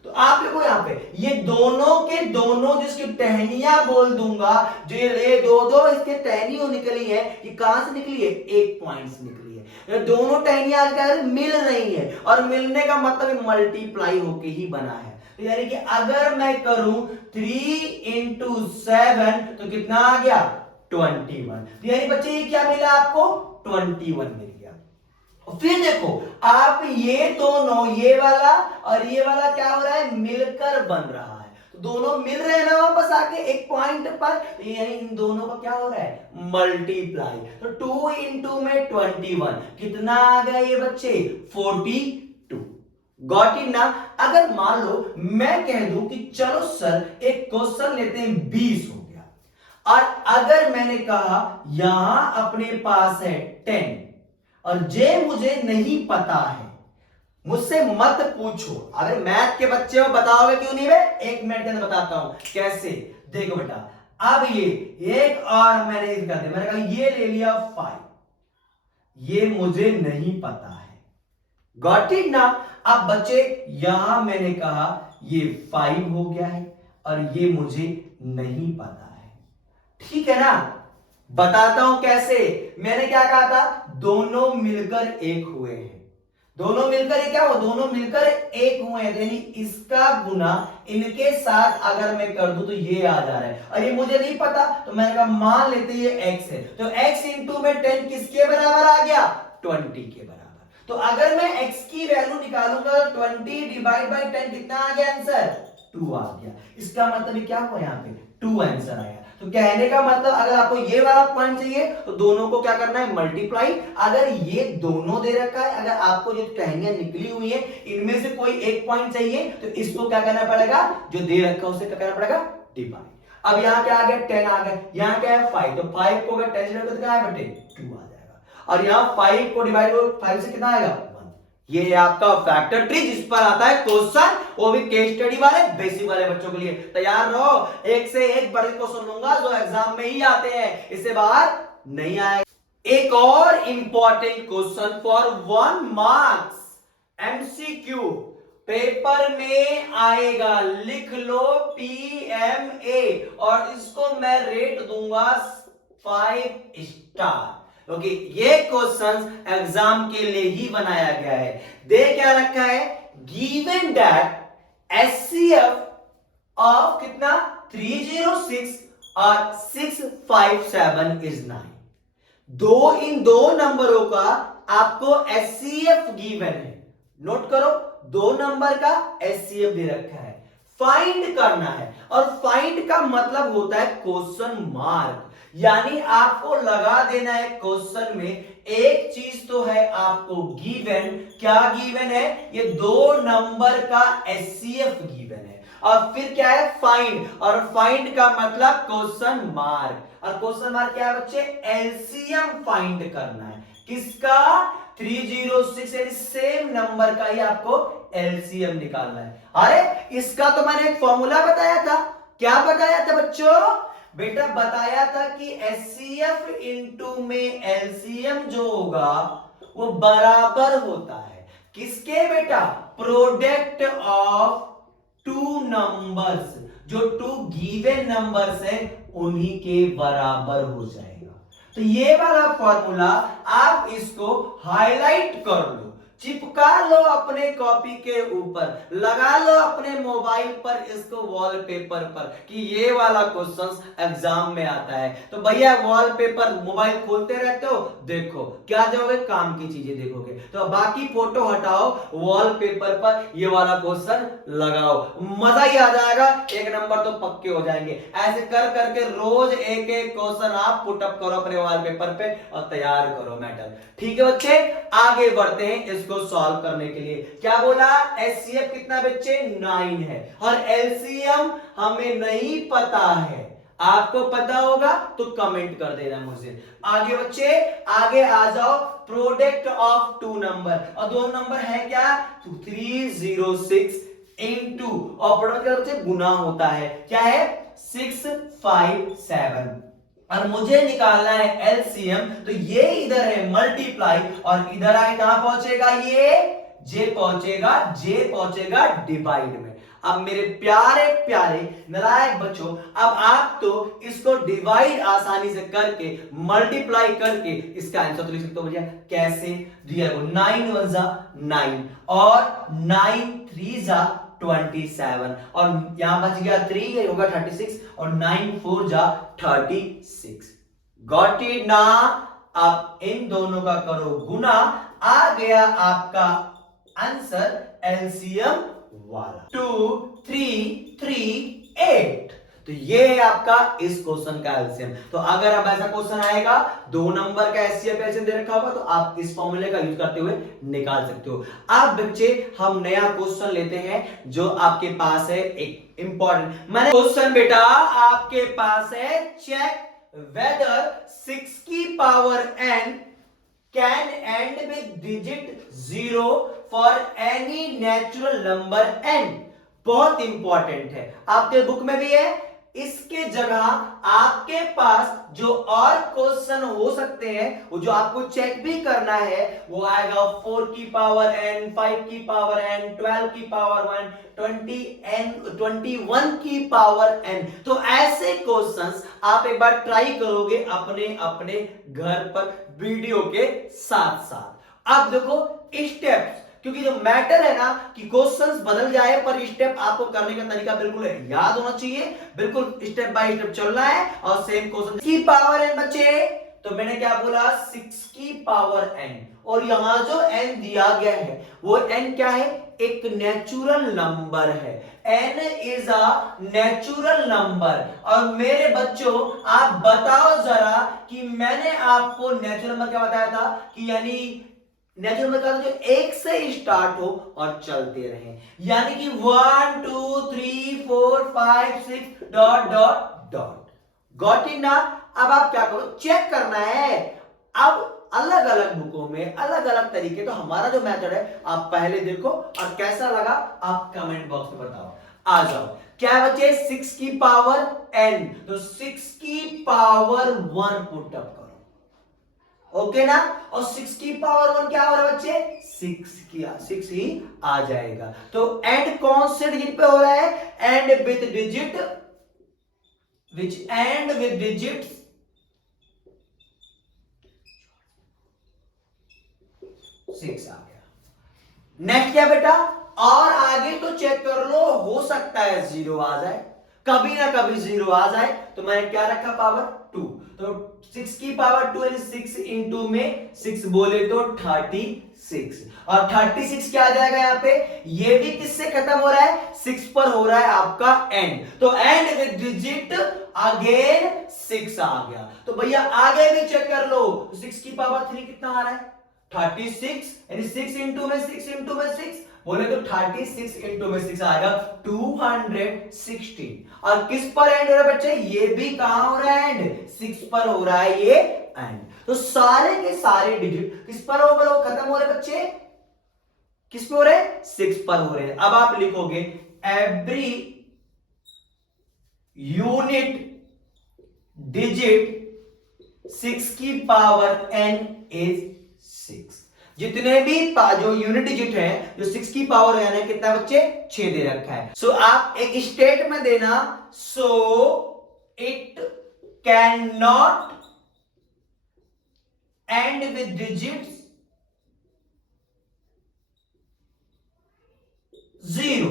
तो आप देखो यहां पे ये दोनों के दोनों जिसकी टहनियां बोल दूंगा, जो ये दो इसके टहनियों निकली है, ये कहां से निकली है, एक पॉइंट से निकली है। ये दोनों टहनियां मिल रही है और मिलने का मतलब मल्टीप्लाई होके ही बना है। तो यानी कि अगर मैं करूं 3 into 7 तो कितना आ गया 21। तो यानी बच्चे ये क्या मिला आपको 21 मिल गया। फिर देखो आप ये दोनों, ये वाला और ये वाला क्या हो रहा है, मिलकर बन रहा है। तो दोनों मिल रहे हैं ना वापस आके एक पॉइंट पर, तो यानी इन दोनों का क्या हो रहा है, मल्टीप्लाई। तो 2 into में 21 कितना आ गया ये बच्चे 42। गॉट इट ना। अगर मान लो मैं कह दूं कि चलो सर एक क्वेश्चन लेते हैं 20 हो गया, और अगर मैंने कहा यहां अपने पास है 10 और जे मुझे नहीं पता है, मुझसे मत पूछो। अगर मैथ के बच्चे हो बताओगे क्यों नहीं, मैं 1 मिनट के अंदर बताता हूं कैसे। देखो बेटा, अब ये एक और मैंने कहा ये ले लिया 5, ये मुझे नहीं पता है। गॉट इट ना। अब बच्चे यहां मैंने कहा ये 5 हो गया है और ये मुझे नहीं पता है, ठीक है ना। बताता हूं कैसे। मैंने क्या कहा था, दोनों मिलकर एक हुए हैं। दोनों मिलकर क्या हुआ, दोनों मिलकर एक हुए हैं, यानी इसका गुना इनके साथ अगर मैं कर दूं तो ये आ जा रहा है, और ये मुझे नहीं पता तो मैंने कहा मान लेते ये x है, तो x इंटू में 10 किसके बराबर आ गया, 20 के बराबर। तो अगर मैं x की वैल्यू निकालूंगा 20 डिवाइड बाई 10 कितना आ गया आंसर, 2 आ गया। इसका मतलब क्या हुआ, यहाँ पे 2 आंसर आया। तो कहने का मतलब अगर आपको ये वाला पॉइंट चाहिए तो दोनों को क्या करना है, मल्टीप्लाई। अगर ये दोनों दे रखा है, अगर आपको जो टहनियां निकली हुई है इनमें से कोई एक पॉइंट चाहिए तो इसको क्या करना पड़ेगा, जो दे रखा है उसे क्या करना पड़ेगा, डिवाइड। अब यहाँ क्या आ गया 10 आ गया, यहाँ क्या है 5, तो 5 को अगर 10 से तो क्या है बटे 2 आ जाएगा, और यहाँ 5 को डिवाइड करो 5 से कितना आएगा 1। ये है आपका फैक्टर ट्री जिस पर आता है क्वेश्चन, वो भी केस स्टडी वाले बेसिक वाले बच्चों के लिए। तैयार रहो, एक से एक बड़े क्वेश्चन लूंगा जो एग्जाम में ही आते हैं, इससे बाहर नहीं आएगा। एक और important question for 1 marks MCQ paper में आएगा, लिख लो PMA, और इसको मैं रेट दूंगा 5 स्टार। ओके, ये क्वेश्चन एग्जाम के लिए ही बनाया गया है। दे क्या रखा है, गिवन दैट HCF ऑफ कितना 306 और 657 इज 9। इन दो नंबरों का आपको HCF गिवन है, नोट करो 2 नंबर का HCF दे रखा है, फाइंड करना है। और फाइंड का मतलब होता है क्वेश्चन मार्क, यानी आपको लगा देना है क्वेश्चन में एक चीज तो है आपको गिवन। क्या गिवन है, ये 2 नंबर का HCF गिवन है, और फिर क्या है फाइंड, और फाइंड का मतलब क्वेश्चन मार्क, और क्वेश्चन मार्क क्या है बच्चे, एलसीएम फाइंड करना है। किसका, 306 यानी सेम नंबर का ही आपको एलसीएम निकालना है। अरे इसका तो मैंने एक फॉर्मूला बताया था, क्या बताया था बच्चों, बेटा बताया था कि HCF इंटू में एलसीएम जो होगा वो बराबर होता है किसके बेटा, प्रोडक्ट ऑफ 2 नंबर्स, जो 2 गिवन नंबर्स हैं उन्हीं के बराबर हो जाएगा। तो ये वाला फॉर्मूला आप इसको हाईलाइट कर लो, चिपका लो अपने कॉपी के ऊपर, लगा लो अपने मोबाइल पर इसको वॉलपेपर पर कि ये वाला क्वेश्चन एग्जाम में आता है। तो भैया वॉलपेपर मोबाइल खोलते रहते हो, देखो क्या जाओगे, काम की चीजें देखोगे। तो बाकी फोटो हटाओ, वॉलपेपर पर ये वाला क्वेश्चन लगाओ, मजा ही आ जाएगा, एक नंबर तो पक्के हो जाएंगे। ऐसे कर करके रोज एक एक क्वेश्चन आप पुटअप करो अपने वॉलपेपर पे और तैयार करो मैटर। ठीक है बच्चे, आगे बढ़ते हैं इसको सॉल्व करने के लिए। क्या बोला, एचसीएफ कितना बच्चे 9 है और एलसीएम हमें नहीं पता है। आपको पता होगा तो कमेंट कर देना मुझे। आगे बच्चे, आगे आ जाओ। प्रोडक्ट ऑफ टू नंबर, और दो नंबर है क्या, 306 इंटू, और प्रोडक्ट का बच्चे गुना होता है, क्या है 657, और मुझे निकालना है एलसीएम। तो ये इधर है मल्टीप्लाई और इधर आए कहां पहुंचेगा, ये जे पहुंचेगा डिवाइड में। अब मेरे प्यारे प्यारे नालायक बच्चों, अब आप तो इसको डिवाइड आसानी से करके मल्टीप्लाई करके इसका आंसर तो लिख सकते हो भैया। कैसे दिया है, 9 1 जा 9 और 9 3 जा 27 और यहां बच गया 3, ये होगा 36 और 9 4 जा 36। गॉट इट ना। आप इन दोनों का करो गुना, आ गया आपका आंसर एलसीएम वाला 2 3 3 8। तो ये है आपका इस क्वेश्चन का एलसीएम। तो अगर अब ऐसा क्वेश्चन आएगा, दो नंबर का एचसीएफ एलसीएम दे रखा होगा, तो आप इस फॉर्मूले का यूज करते हुए निकाल सकते हो। अब बच्चे हम नया क्वेश्चन लेते हैं जो आपके पास है, एक इंपॉर्टेंट मैंने क्वेश्चन बेटा आपके पास है, चेक वेदर 6 की power n can end with digit 0 for any natural number n। बहुत इंपॉर्टेंट है, आपके बुक में भी है। इसके जगह आपके पास जो और क्वेश्चन हो सकते हैं, वो जो आपको चेक भी करना है, वो आएगा 4 की पावर n, 5 की पावर n, 12 की पावर 1, 21 की पावर n। तो ऐसे क्वेश्चंस आप एक बार ट्राई करोगे अपने अपने घर पर वीडियो के साथ साथ। अब देखो स्टेप्स, क्योंकि जो मैटर है ना कि क्वेश्चंस बदल जाए पर स्टेप आपको करने का तरीका बिल्कुल याद होना चाहिए, बिल्कुल स्टेप बाय स्टेप चलना है और सेम क्वेश्चन की पावर n बच्चे। तो मैंने क्या बोला, 6 की पावर n, और यहां जो n दिया गया है वो n क्या है, एक नेचुरल नंबर है। n is a natural number. और मेरे बच्चों आप बताओ जरा कि मैंने आपको नेचुरल नंबर क्या बताया था, कि यानी नेचुरल नंबर का जो एक से स्टार्ट हो और चलते रहे, यानी कि 1 2 3 4 5 6 dot dot dot. Got it ना। अब आप क्या करो, चेक करना है। अब अलग अलग बुकों में अलग अलग तरीके, तो हमारा जो मेथड है आप पहले देखो और कैसा लगा आप कमेंट बॉक्स में बताओ। आ जाओ, क्या बचे 6 की पावर n, तो 6 की पावर 1 पुट अप करो, ओके ना। और 6 की पावर 1 क्या हो रहा है बच्चे, 6 ही आ जाएगा। तो एंड कौन से डिजिट पे हो रहा है, and with digit which and with digit 6 आ गया। नेक्स्ट क्या बेटा, और आगे तो चेक कर लो, हो सकता है 0 आ जाए, कभी ना कभी 0 आ जाए। तो मैंने क्या रखा, पावर 2। तो 6 की पावर 2 यानी 6 इंटू में 6 बोले तो 36, और 36 क्या आ जाएगा यहाँ पे, ये भी किससे खत्म हो रहा है, 6 पर हो रहा है आपका एंड। तो एंड विद डिजिट अगेन 6 आ गया। तो भैया आगे भी चेक कर लो, 6 की पावर 3 कितना आ रहा है, 36, यानी 6 इंटू में 6 इंटू में 6 बोले तो 36 इंटू में 6 आएगा 216। और किस पर एंड हो रहा है बच्चे, ये भी कहां हो रहा है एंड, 6 पर हो रहा है ये एंड। तो सारे के सारे डिजिट किस पर हो रहे, खत्म हो रहे बच्चे, किस पे हो रहे, 6 पर हो रहे हैं। अब आप लिखोगे एवरी यूनिट डिजिट 6 की पावर n इज 6। जितने भी जो यूनिट डिजिट है, जो 6 की पावर है, कितना बच्चे 6 दे रखा है। सो आप एक स्टेटमेंट देना, so it can not and with digits zero.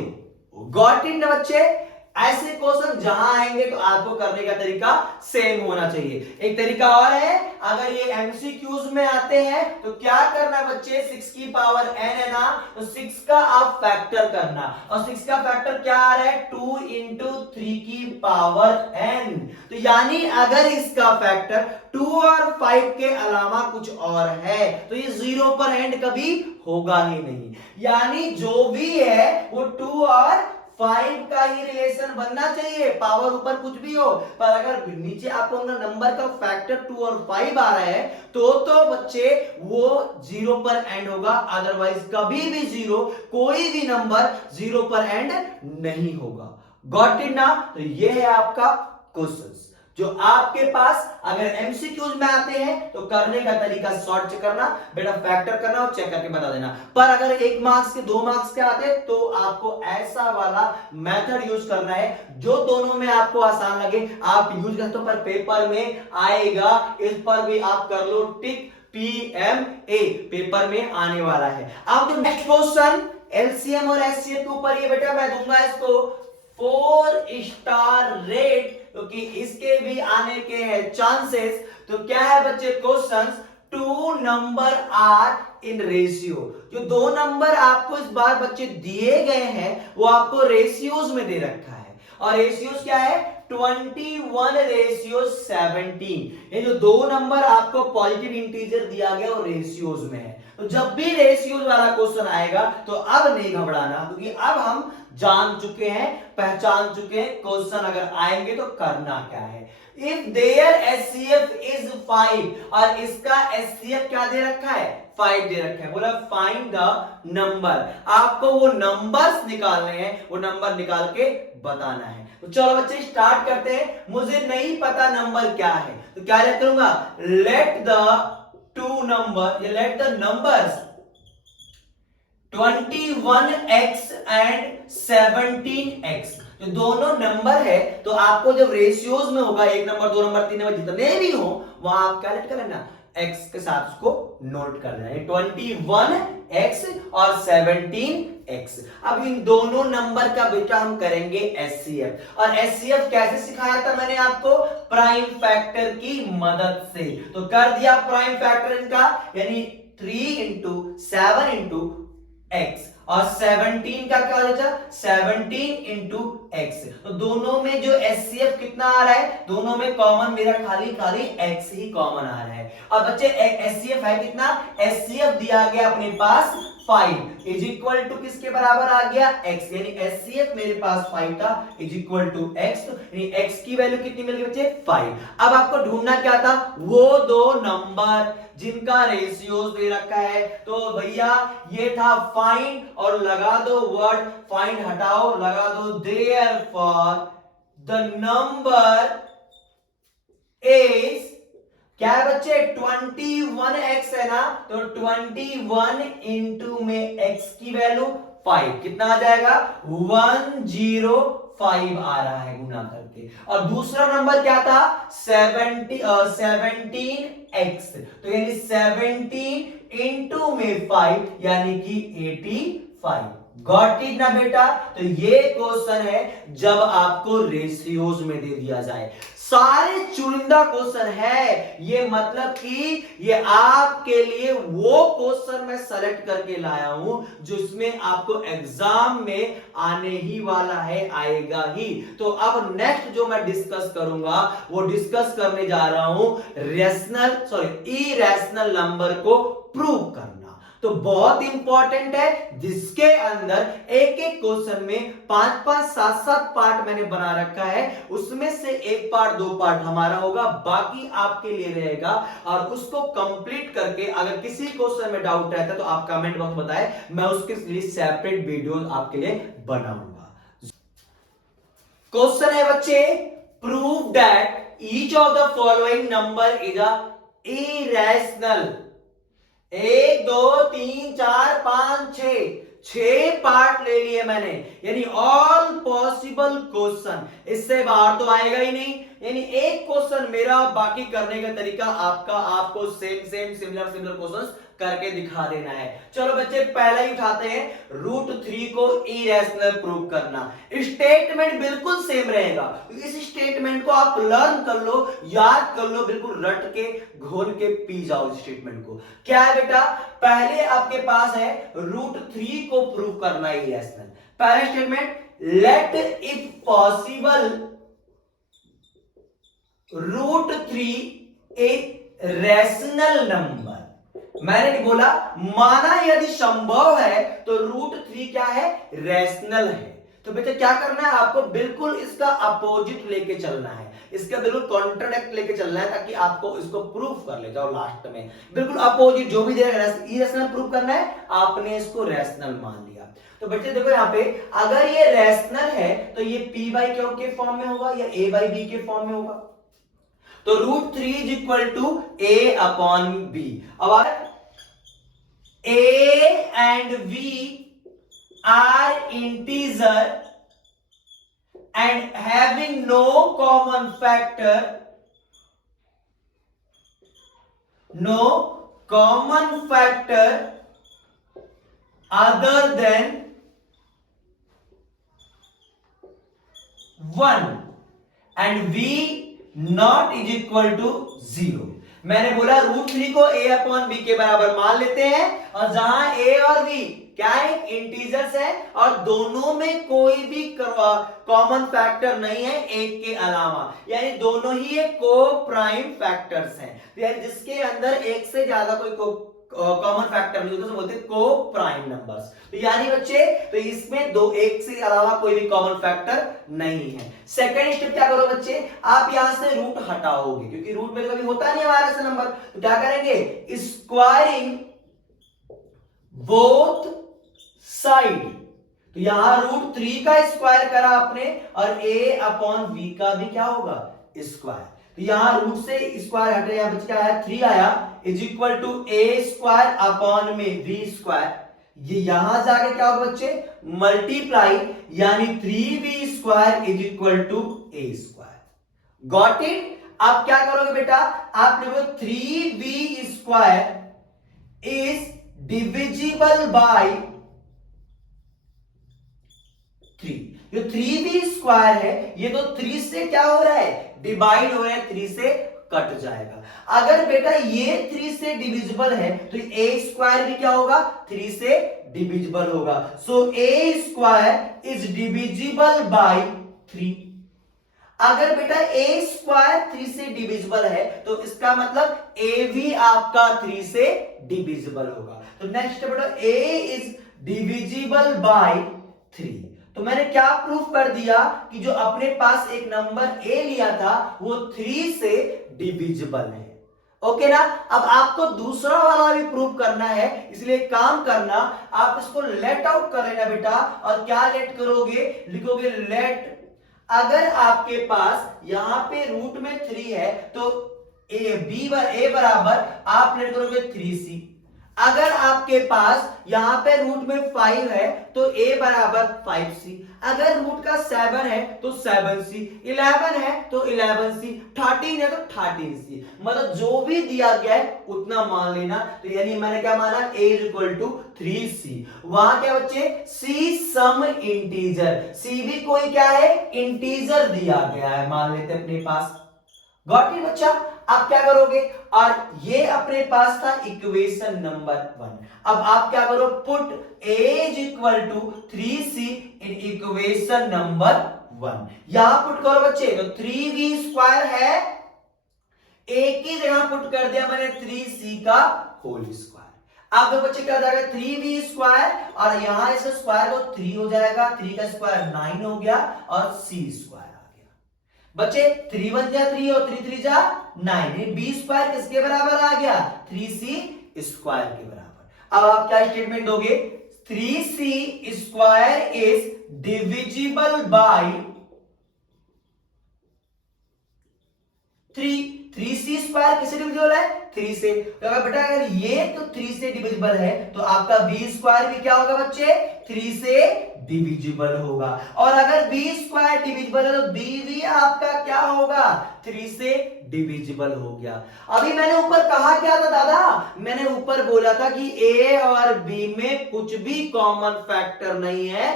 Got it ना बच्चे? ऐसे क्वेश्चन जहां आएंगे तो आपको करने का तरीका सेम होना चाहिए। एक तरीका और है, अगर ये एमसीक्यूज में आते हैं तो क्या करना बच्चे, 6 की पावर n है ना, तो 6 का आप फैक्टर करना, और 6 का फैक्टर क्या आ रहा है, 2 इंटू 3 की पावर n। तो यानी अगर इसका फैक्टर 2 और 5 के अलावा कुछ और है तो ये जीरो पर एंड कभी होगा ही नहीं। यानी जो भी है वो 2 और 5 का ही रिलेशन बनना चाहिए, पावर ऊपर कुछ भी हो, पर अगर नीचे आपको नंबर का फैक्टर 2 और 5 आ रहा है तो बच्चे वो जीरो पर एंड होगा, अदरवाइज कभी भी जीरो, कोई भी नंबर जीरो पर एंड नहीं होगा। गॉट इट ना? तो ये है आपका क्वेश्चन जो आपके पास अगर एमसीक्यूज में आते हैं तो करने का तरीका शॉर्ट चेक करना, बेटा फैक्टर करना और चेक करके बता देना। पर अगर 1 मार्क्स के 2 मार्क्स के आते तो आपको ऐसा वाला मेथड यूज करना है जो दोनों में आपको आसान लगे, आप यूज करते हो, पर पेपर में आएगा, इस पर भी आप कर लो टिक, PMA पेपर में आने वाला है। अब जो नेक्स्ट क्वेश्चन एलसीएम और एचसीएफ के ऊपर, ये बेटा मैं दूंगा इसको 4 स्टार रेट, क्योंकि इसके भी आने के हैं चांसेस। तो क्या है बच्चे questions, 2 number are in ratio, जो 2 नंबर आपको इस बार बच्चे दिए गए हैं वो आपको रेशियोज में दे रखा है, और रेशियोज क्या है, 21 रेशियो 17। ये जो 2 नंबर आपको पॉजिटिव इंटीजर दिया गया वो रेशियोज में है। तो जब भी रेशियोज वाला क्वेश्चन आएगा तो अब नहीं घबराना, क्योंकि अब हम जान चुके हैं, पहचान चुके हैं क्वेश्चन अगर आएंगे तो करना क्या है। इफ देयर एचसीएफ इज 5 और इसका एचसीएफ क्या दे रखा है, 5 दे रखा है, बोला फाइंड द नंबर, आपको वो नंबर्स निकालने हैं, वो नंबर निकाल के बताना है। तो चलो बच्चे स्टार्ट करते हैं। मुझे नहीं पता नंबर क्या है तो क्या करूंगा, लेट द 2 नंबर, या let the numbers 21x and 17x, जो दोनों नंबर है तो आपको जब रेशियोज में होगा, 1 नंबर 2 नंबर 3 नंबर जितने भी हो, वहां आप क्या लेट कर लेना, x के साथ उसको नोट कर लेना, 21x और 17x। अब इन दोनों नंबर का बेटा हम करेंगे एचसीएफ, और एचसीएफ कैसे सिखाया था मैंने आपको, प्राइम फैक्टर की मदद से। तो कर दिया प्राइम फैक्टर इनका, यानी 3 इंटू 7 इंटू x, और 17 का क्या हो जाएगा, 17 इंटू एक्स। तो दोनों में जो एचसीएफ कितना आ रहा है, दोनों में कॉमन मेरा खाली x ही कॉमन आ रहा है। अब बच्चे एचसीएफ है कितना, एचसीएफ दिया गया अपने पास 5 इज इक्वल टू किसके बराबर आ गया, x, यानी एचसीएफ मेरे पास 5 था इज इक्वल टू x, यानी x की वैल्यू कितनी मिल गई बच्चे, 5। अब आपको ढूंढना क्या था, वो 2 नंबर जिनका रेशियोज दे रखा है। तो भैया ये था फाइंड, और लगा दो वर्ड फाइंड, हटाओ लगा दो देयरफॉर द नंबर इज क्या है बच्चे, 21x है ना, तो 21 इंटू में x की वैल्यू 5 कितना आ जाएगा, 105 आ रहा है गुना करके। और दूसरा नंबर क्या था, 17x, तो यानी 17 इंटू में 5 यानी कि 85। गॉट इट ना बेटा? तो ये क्वेश्चन है जब आपको रेशियोज में दे दिया जाए। सारे चुनिंदा क्वेश्चन है ये, मतलब कि ये आपके लिए वो क्वेश्चन मैं सेलेक्ट करके लाया हूं जो इसमें आपको एग्जाम में आने ही वाला है, आएगा ही। तो अब नेक्स्ट जो मैं डिस्कस करूंगा वो डिस्कस करने जा रहा हूं इरेशनल नंबर को प्रूव करना। तो बहुत इंपॉर्टेंट है, जिसके अंदर एक एक क्वेश्चन में 5-5 7-7 पार्ट मैंने बना रखा है, उसमें से एक पार्ट 2 पार्ट हमारा होगा, बाकी आपके लिए रहेगा। और उसको कंप्लीट करके अगर किसी क्वेश्चन में डाउट रहता है तो आप कमेंट बॉक्स में बताएं, मैं उसके लिए सेपरेट वीडियो आपके लिए बनाऊंगा। क्वेश्चन है बच्चे, prove that each of the following number is a irrational. 1 2 3 4 5 6 part ले लिए मैंने, यानी ऑल पॉसिबल क्वेश्चन, इससे बाहर तो आएगा ही नहीं। यानी एक क्वेश्चन मेरा, बाकी करने का तरीका आपका, आपको सेम सिमिलर क्वेश्चंस करके दिखा देना है। चलो बच्चे पहले ही उठाते हैं, √3 को इरेशनल प्रूव करना। स्टेटमेंट बिल्कुल सेम रहेगा, इस स्टेटमेंट को आप लर्न कर लो, याद कर लो, बिल्कुल रट के घोल के पी जाओ स्टेटमेंट को। क्या है बेटा, पहले आपके पास है √3 को प्रूव करना है इरेशनल। पहला स्टेटमेंट, लेट इफ पॉसिबल √3 एक रैशनल नंबर। मैंने बोला माना यदि संभव है तो √3 क्या है, रैशनल है। तो बेटा क्या करना है आपको, बिल्कुल इसका अपोजिट लेके चलना है, इसका बिल्कुल कॉन्ट्राडिक्ट लेके चलना है, ताकि आपको इसको प्रूफ कर ले जाओ लास्ट में। बिल्कुल अपोजिट जो भी देगा इरेशनल प्रूफ करना है, आपने इसको रैशनल मान लिया। तो बच्चे देखो यहाँ पे, अगर ये रैशनल है तो ये p/q के फॉर्म में होगा या a/b के फॉर्म में होगा। तो √3 इज इक्वल टू a/b। अब a and b are integer and having no common factor other than 1 and v not is equal to 0। मैंने बोला √3 को a/b के बराबर मान लेते हैं, और जहां a और b क्या है, इंटीजर्स है, और दोनों में कोई भी कॉमन फैक्टर नहीं है एक के अलावा, यानी दोनों ही एक को प्राइम फैक्टर्स हैं। यानी जिसके अंदर एक से ज्यादा कोई कॉमन फैक्टर नहीं होता तो बोलते हैं को प्राइम नंबर्स। तो यानी बच्चे, तो इसमें दो एक से अलावा कोई भी कॉमन फैक्टर नहीं है। सेकंड स्टेप क्या करो बच्चे, आप यहां से रूट हटाओगे, क्योंकि रूट में तो कभी होता नहीं हमारा ऐसा नंबर। तो क्या करेंगे, स्क्वायरिंग बोथ साइड। तो यहां √3 का स्क्वायर करा आपने, और a/v का भी क्या होगा, स्क्वायर। तो यहां रूट से स्क्वायर हटे, यहां बच क्या आया, 3 आया, इज इक्वल टू a² में v²। ये यहां जाके क्या होगा बच्चे, मल्टीप्लाई, यानी 3v² is equal to a²। Got it. आप क्या करोगे बेटा, आप लिखो 3v² इज डिविजिबल बाय 3। जो 3v² है ये तो 3 से क्या हो रहा है, डिवाइड हो रहा है, 3 से कट जाएगा। अगर बेटा ये 3 से डिविजिबल है तो a² भी क्या होगा, 3 से डिविजिबल होगा। सो a² इज डिविजिबल बाय 3। अगर बेटा a² 3 से डिविजिबल है तो इसका मतलब a भी आपका 3 से डिविजिबल होगा। तो नेक्स्ट बेटा a इज डिविजिबल बाय 3। तो मैंने क्या प्रूफ कर दिया कि जो अपने पास एक नंबर a लिया था वो 3 से डिविजिबल है। ओके ना। अब आपको दूसरा वाला भी प्रूफ करना है, इसलिए काम करना, आप इसको लेट आउट कर लेना बेटा। और क्या लेट करोगे, लिखोगे लेट, अगर आपके पास यहां पे रूट में 3 है तो a बराबर आप लेट करोगे 3c। अगर आपके पास यहां पे रूट में 5 है तो a बराबर 5c। अगर रूट का 7 है तो 7c, 11 है तो 11c, 13 है तो 13c। मतलब जो भी दिया गया है उतना मान लेना। तो यानी मैंने क्या माना, a is equal to 3c। वहां क्या बच्चे, c सम इंटीजर, c भी कोई क्या है, इंटीजर दिया गया है, मान लेते अपने पास। गॉट इट बच्चा। आप क्या करोगे, और ये अपने पास था इक्वेशन नंबर 1। अब आप क्या करो, put a is equal to 3c in equation number 1। यहां पुट करो बच्चे, तो 3v² है, एक ही जगह पुट कर दिया मैंने 3c का होल स्क्वायर। अब तो बच्चे क्या हो जाएगा, 3v² और यहां इस स्क्वायर को 3 हो जाएगा, 3 का स्क्वायर 9 हो गया, और c² बच्चे 3 1 जा 3 और 3 3 जा 9। b² किसके बराबर आ गया, 3c² के बराबर। अब आप क्या स्टेटमेंट दोगे, 3c² is divisible by 3। 3c² किससे डिविजिबल है, 3 से। तो अगर बेटा अगर ये तो 3 से डिविजिबल है तो आपका b² भी क्या होगा बच्चे, 3 से डिविजिबल होगा। और अगर बी स्क्वायर डिविजिबल है तो बी भी आपका क्या होगा, 3 से डिविजिबल हो गया। अभी मैंने ऊपर कहा क्या था दादा, मैंने ऊपर बोला था कि ए और बी में कुछ भी कॉमन फैक्टर नहीं है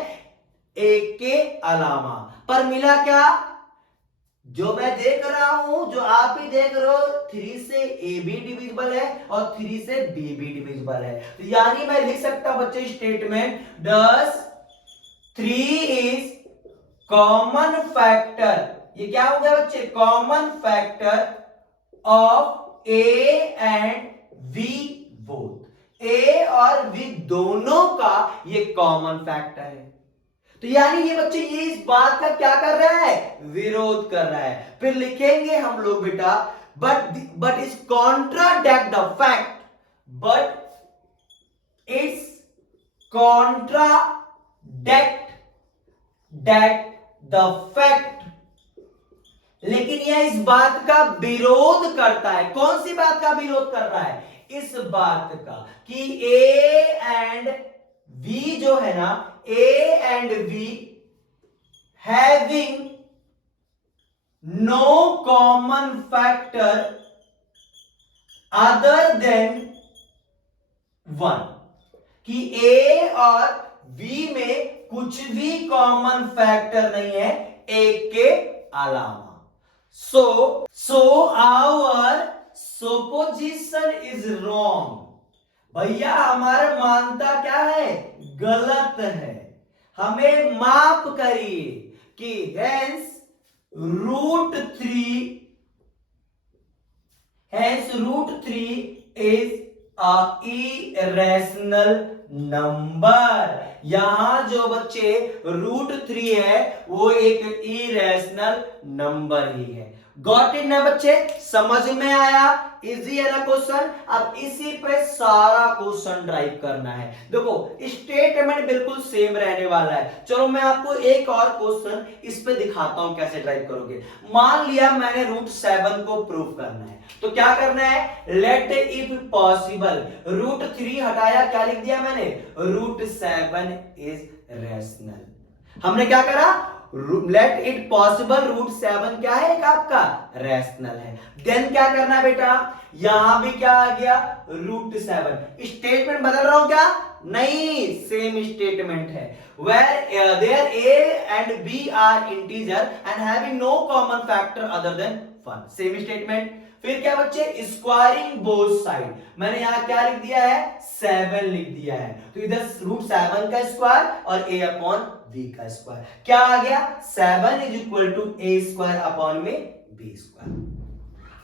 एक के अलावा, पर मिला क्या, जो मैं देख रहा हूं, जो आप भी देख रहे हो, 3 से ए भी डिविजिबल है और 3 से बी भी डिविजिबल है। तो यानी मैं लिख सकता हूं बच्चे statement, does 3 is common factor, ये क्या हो गया बच्चे, common factor of A and V both, A और वी दोनों का ये कॉमन फैक्टर है। तो यानी ये बच्चे ये इस बात का क्या कर रहा है, विरोध कर रहा है। फिर लिखेंगे हम लोग बेटा, but is contradict the fact, but it's contradict that the fact, लेकिन यह इस बात का विरोध करता है। कौन सी बात का विरोध कर रहा है, इस बात का कि ए एंड वी जो है ना, a and v having no common factor other than 1, कि ए और वी में कुछ भी कॉमन फैक्टर नहीं है एक के अलावा। So our supposition is wrong. भैया हमारा मानता क्या है, गलत है। हमें माफ करिए कि hence root three is a irrational number. यहां जो बच्चे रूट 3 है वो एक इरेशनल नंबर ही है। गॉट इट ना बच्चे, समझ में आया, इजी है ना क्वेश्चन। अब इसी पे सारा क्वेश्चन ड्राइव करना है। देखो स्टेटमेंट बिल्कुल सेम रहने वाला है। चलो मैं आपको एक और क्वेश्चन इस पे दिखाता हूं कैसे ड्राइव करोगे। मान लिया मैंने रूट 7 को प्रूव करना है, तो क्या करना है, लेट इफ पॉसिबल, रूट 3 हटाया, क्या लिख दिया मैंने, रूट 7 इज रैशनल। हमने क्या करा, लेट इट पॉसिबल, रूट 7 क्या है, एक आपका रैशनल है। देन क्या करना है बेटा, यहां भी क्या आ गया, रूट 7। स्टेटमेंट बदल रहा हूं क्या, नहीं, सेम स्टेटमेंट है। where there a and b are integer and having no common factor other than 1, same statement. फिर क्या बच्चे, स्क्वायरिंग बोथ साइड, मैंने यहां क्या लिख दिया है, 7 लिख दिया है। तो इधर रूट 7 का स्क्वायर और a अपॉन b का स्क्वायर, क्या आ गया, 7 is equal to a square upon में b स्क्वायर।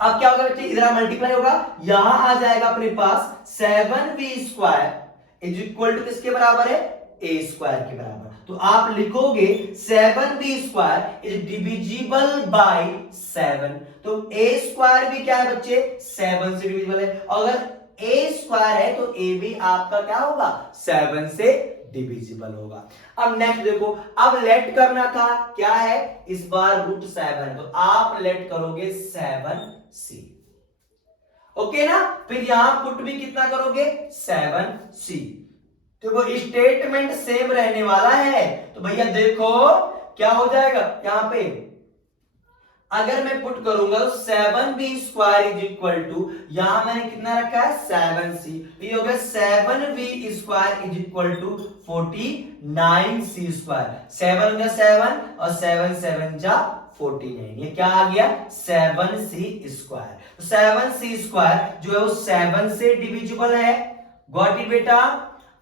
अब क्या होगा बच्चे, इधर मल्टीप्लाई होगा, यहां आ जाएगा अपने पास 7b square is equal to किसके बराबर है, a स्क्वायर के बराबर। तो आप लिखोगे 7b square is divisible by 7। तो a स्क्वायर भी क्या है बच्चे, 7 से डिविजिबल है। अगर a स्क्वायर है तो a भी आपका क्या होगा, 7 से डिविजिबल होगा। अब नेक्स्ट देखो, अब लेट करना था, क्या है, इस बार रूट 7, तो आप लेट करोगे 7c, ओके ना। फिर यहां पुट भी कितना करोगे, 7c। तो वो स्टेटमेंट सेम रहने वाला है। तो भैया देखो क्या हो जाएगा, यहां पे अगर मैं पुट करूंगा तो 7b square is equal to, यहां मैंने कितना रखा है, 7c, ये हो गया 7b square is equal to 49c square. 7 हो गया 7 और 7 7 जा 49, ये क्या आ गया, 7c स्क्वायर। तो 7c स्क्वायर जो है वो 7 से डिविजिबल है। गॉट इट बेटा।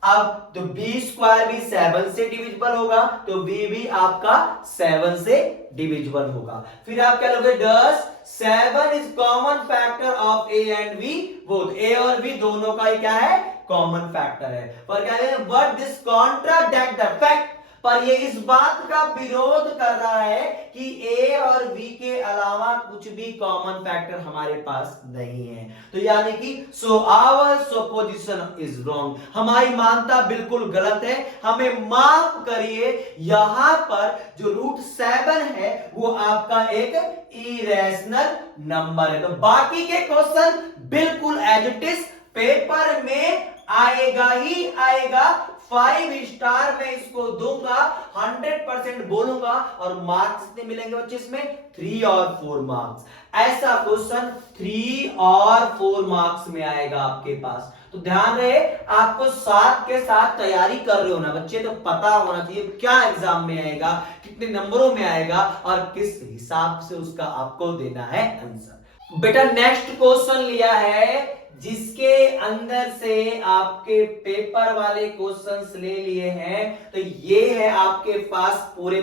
अब तो b स्क्वायर भी 7 से डिविजिबल होगा, तो b भी आपका 7 से डिविजिबल होगा। फिर आप क्या लोगे, डस 7 is common factor of a and b both, a और b दोनों का क्या है, कॉमन फैक्टर है। पर क्या है, but this contradict the fact, पर ये इस बात का विरोध कर रहा है कि a और b के अलावा कुछ भी कॉमन फैक्टर हमारे पास नहीं है। तो यानी कि so our supposition is wrong, हमारी मानता बिल्कुल गलत है। हमें माफ करिए, यहां पर जो रूट 7 है वो आपका एक इरेशनल नंबर है। तो बाकी के क्वेश्चन बिल्कुल एज इट इज पेपर में आएगा ही आएगा, 5 स्टार मैं इसको दूंगा, 100% बोलूंगा, और मार्क्स कितने मिलेंगे बच्चे इसमें? 3 और 4 मार्क्स। ऐसा क्वेश्चन 3 और 4 मार्क्स में आएगा आपके पास। तो ध्यान रहे, आपको साथ के साथ तैयारी कर रहे हो ना बच्चे, तो पता होना चाहिए क्या एग्जाम में आएगा, कितने नंबरों में आएगा, और किस हिसाब से उसका आपको देना है आंसर। बेटा नेक्स्ट क्वेश्चन लिया है जिसके अंदर से आपके पेपर वाले क्वेश्चंस ले लिए हैं। तो ये है आपके पास पूरे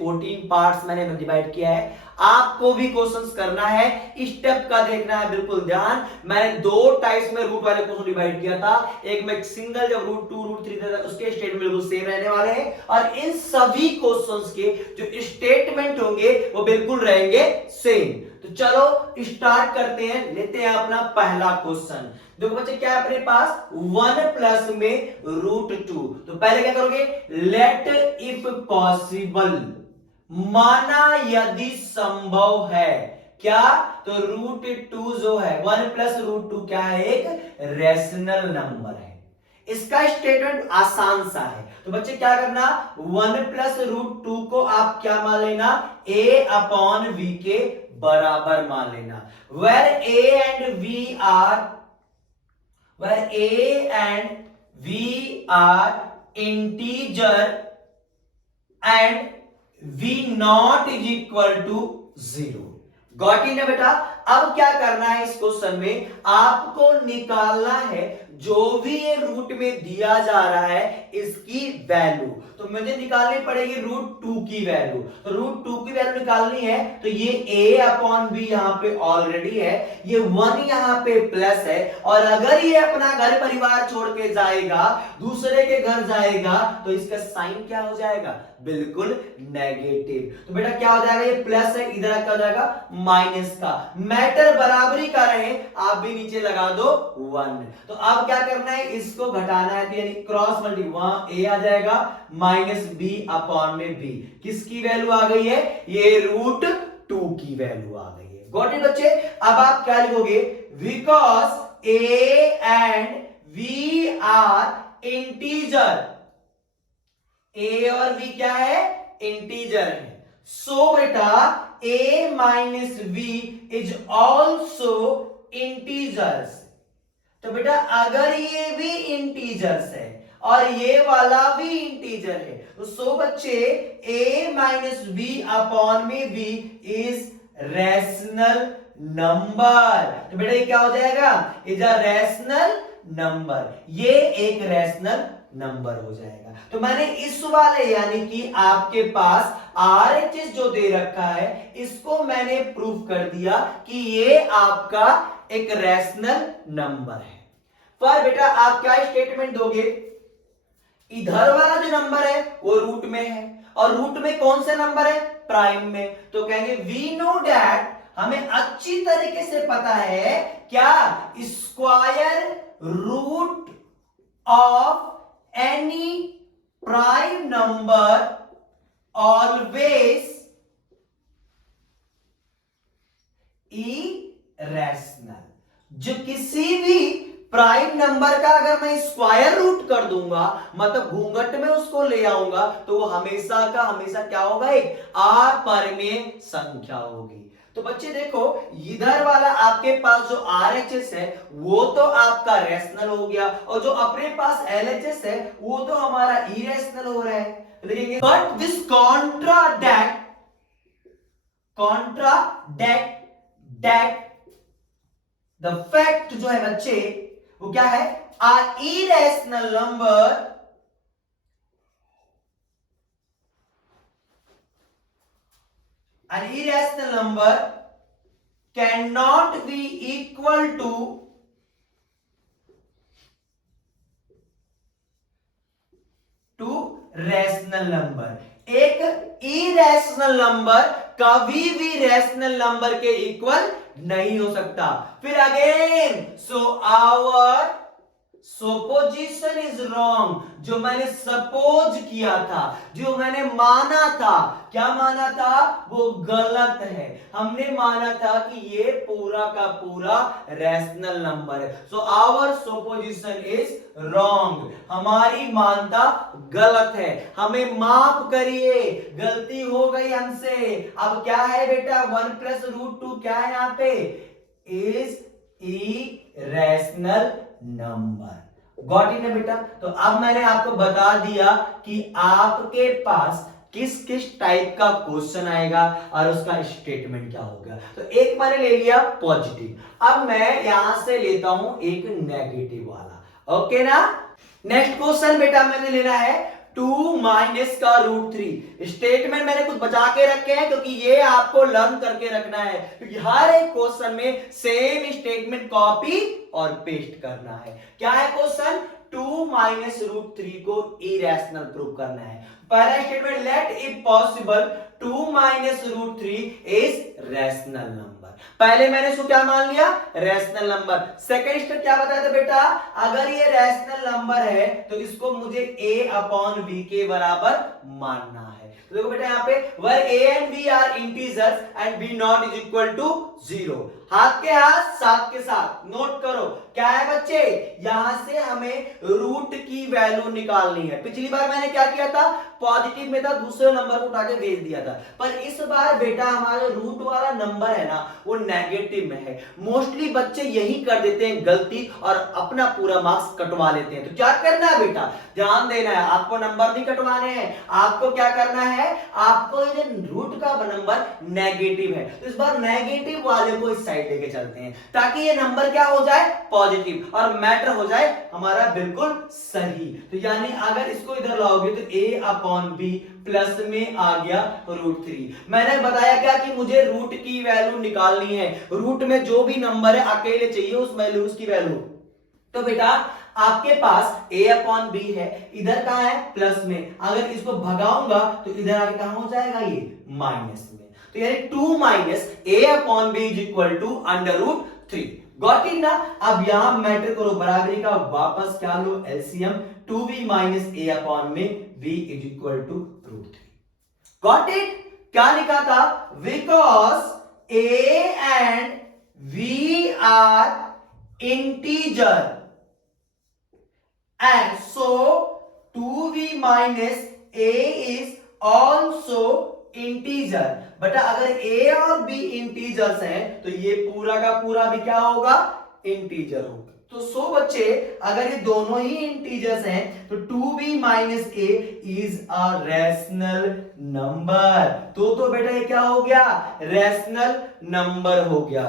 14 पार्ट्स मैंने डिवाइड किया है। आपको भी क्वेश्चंस करना है, स्टेप का देखना है बिल्कुल ध्यान। मैंने 2 टाइप्स में रूट वाले क्वेश्चन डिवाइड किया था, एक में सिंगल, जब रूट 2 रूट 3 था उसके स्टेटमेंट बिल्कुल सेम रहने वाले हैं, और इन सभी क्वेश्चंस के जो स्टेटमेंट होंगे वो बिल्कुल रहेंगे सेम। तो चलो स्टार्ट करते हैं, लेते हैं अपना पहला क्वेश्चन। देखो बच्चे क्या है अपने पास, 1 प्लस में रूट 2। तो पहले क्या करोगे, लेट इफ पॉसिबल, माना यदि संभव है, क्या? तो रूट 2 जो है 1 प्लस रूट 2 क्या है, एक रेशनल नंबर है। इसका स्टेटमेंट आसान सा है। तो बच्चे क्या करना, 1 प्लस रूट 2 को आप क्या मान लेना, a अपॉन v के बराबर मान लेना। where a and v are integer and v not is equal to 0। Got in है बेटा। अब क्या करना है इस क्वेश्चन में, आपको निकालना है जो भी ये रूट में दिया जा रहा है इसकी वैल्यू। तो मुझे निकालनी पड़ेगी रूट 2 की वैल्यू। तो रूट 2 की वैल्यू निकालनी है, तो ये a अपॉन बी यहां पे ऑलरेडी है, ये 1 यहां पे प्लस है, और अगर ये अपना घर परिवार छोड़ के जाएगा, दूसरे के घर जाएगा, तो इसका साइन क्या हो जाएगा, बिल्कुल नेगेटिव। तो बेटा क्या हो जाएगा, ये प्लस है, इधर क्या हो जाएगा माइनस का। मैटर बराबरी का रहे, आप भी नीचे लगा दो 1। तो अब क्या करना है, इसको घटाना है, तो यानी क्रॉस मल्टी, वहां a आ जाएगा माइनस बी अपॉन में b। किसकी वैल्यू आ गई है, ये रूट 2 की वैल्यू आ गई है। गॉट इट बच्चे। अब आप क्या लिखोगे, because a and v are integer, a और v क्या है, इंटीजर है। सो बेटा a minus v is also integers. तो बेटा अगर ये भी इंटीजर्स है और ये वाला भी इंटीजर है, तो सो बच्चे a माइनस बी अपॉन में b इज रैशनल नंबर। तो बेटा ये क्या हो जाएगा, इज अ रैशनल नंबर, ये एक रैशनल नंबर हो जाएगा। तो मैंने इस वाले यानी कि आपके पास RHS जो दे रखा है, इसको मैंने प्रूव कर दिया कि ये आपका एक रैशनल नंबर है। पर बेटा आप क्या स्टेटमेंट दोगे, इधर वाला जो नंबर है वो रूट में है, और रूट में कौन सा नंबर है, प्राइम में। तो कहेंगे वी नो दैट, हमें अच्छी तरीके से पता है क्या, square root of any prime number always irrational। जो किसी भी प्राइम नंबर का अगर मैं स्क्वायर रूट कर दूंगा, मतलब घूंघट में उसको ले आऊंगा, तो वो हमेशा का हमेशा क्या होगा, एक अपरिमेय संख्या होगी। तो बच्चे देखो, इधर वाला आपके पास जो RHS है वो तो आपका रैशनल हो गया, और जो अपने पास LHS है वो तो हमारा इरेशनल हो रहा है। लिखेंगे बट दिस कॉन्ट्राडैक्ट द फैक्ट जो है बच्चे वो क्या है, अ irrational number cannot be equal to rational number. एक इरेशनल नंबर कभी भी रैशनल नंबर के इक्वल नहीं हो सकता। फिर again, so our supposition is wrong. जो मैंने सपोज किया था, जो मैंने माना था, क्या माना था, वो गलत है। हमने माना था कि ये पूरा का पूरा रैशनल नंबर है। So our supposition is wrong. हमारी मानता गलत है। हमें माफ करिए, गलती हो गई हमसे। अब क्या है बेटा, 1 + √2 क्या है यहां पे, is irrational number. Got it है बेटा। तो अब मैंने आपको बता दिया कि आपके पास किस किस टाइप का क्वेश्चन आएगा और उसका स्टेटमेंट क्या होगा। तो एक मैंने ले लिया पॉजिटिव, अब मैं यहां से लेता हूं एक नेगेटिव वाला। ओके ना। नेक्स्ट क्वेश्चन बेटा मैंने लेना है 2 - का √3। स्टेटमेंट मैंने कुछ बचा के रखे हैं क्योंकि ये आपको लर्न करके रखना है, क्योंकि हर एक क्वेश्चन में सेम स्टेटमेंट कॉपी और पेस्ट करना है। क्या है क्वेश्चन, 2 - √3 को इरेशनल प्रूव करना है। पहला statement, let if possible 2 - √3 is rational number. पहले मैंने इसको क्या मान लिया, रैशनल नंबर। सेकंड स्टेप क्या बताया था बेटा, अगर ये रैशनल नंबर है तो इसको मुझे a/b के बराबर मानना है। तो देखो बेटा यहाँ पे where a and b are integers and b not is equal to 0, हाथ के हाथ साथ के साथ नोट करो क्या है बच्चे, यहां से हमें रूट की वैल्यू निकालनी है। पिछली बार मैंने क्या किया था, पॉजिटिव में था, दूसरे नंबर को उठा के भेज दिया था, पर इस बार बेटा हमारा रूट वाला नंबर है ना वो नेगेटिव में है। मोस्टली बच्चे यही कर देते हैं गलती और अपना पूरा मार्क्स कटवा लेते हैं। तो क्या करना है बेटा, ध्यान देना है, आपको नंबर नहीं कटवाने हैं, आपको क्या करना है, आपको ये रूट का नंबर नेगेटिव है तो इस बार नेगेटिव वाले को इस साइड लेके चलते हैं ताकि ये नंबर क्या हो जाए, पॉजिटिव, और मैटर हो जाए हमारा बिल्कुल सही। तो यानी अगर इसको इधर लाओगे तो a/b प्लस में आ गया √3। मैंने बताया क्या कि मुझे रूट की वैल्यू निकालनी है, रूट में जो भी नंबर है अकेले चाहिए उस वैल्यू उसकी वैल्यू। तो बेटा आपके पास a/b है, इधर कहां है, प्लस में, अगर इसको भगाऊंगा तो इधर आके कहां हो जाएगा, ये माइनस में। तो यानी 2 - a/b is equal to √3। Got it ना। अब यहां मैटर करो बराबरी का, वापस क्या लो, LCM, 2b - a/b is equal to √3। Got it. क्या लिखा था, because a and v are integer and so 2v minus a is also integer। बेटा अगर a और b इंटीजर्स हैं तो ये पूरा का पूरा भी क्या होगा, इंटीजर होगा। तो सो बच्चे अगर ये दोनों ही इंटीजर्स हैं तो 2b minus a is a rational number। तो बेटा ये क्या हो गया, रैशनल नंबर हो गया।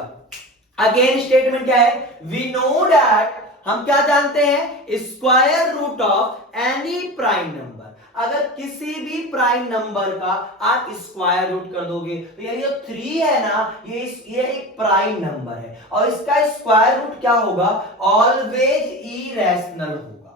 अगेन स्टेटमेंट क्या है, वी नो दैट, हम क्या जानते हैं, square root of any prime number. अगर किसी भी प्राइम नंबर का आप स्क्वायर रूट कर दोगे तो यानी जो 3 है ना ये एक प्राइम नंबर है और इसका स्क्वायर रूट क्या होगा, ऑलवेज इरेशनल होगा।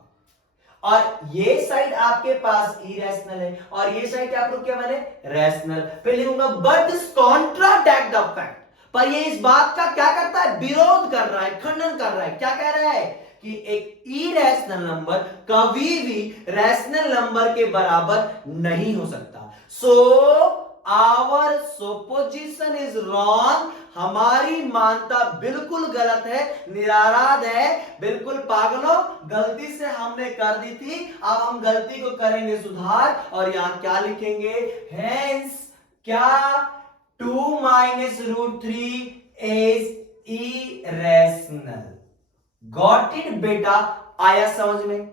और ये साइड आपके पास इरेशनल है और ये साइड क्या प्रूव किया मैंने, रैशनल। फिर लिखूंगा but this contradict the fact, पर ये इस बात का क्या करता है, विरोध कर रहा है, खंडन कर रहा है। क्या कह रहा है कि एक इरेशनल नंबर कभी भी रैशनल नंबर के बराबर नहीं हो सकता। So our supposition is wrong, हमारी मानता बिल्कुल गलत है, निराराध है, बिल्कुल पागलों, गलती से हमने कर दी थी, अब हम गलती को करेंगे सुधार। और यहां क्या लिखेंगे, हेंस क्या, 2 - √3 is irrational। गॉट इट बेटा, आया समझ में,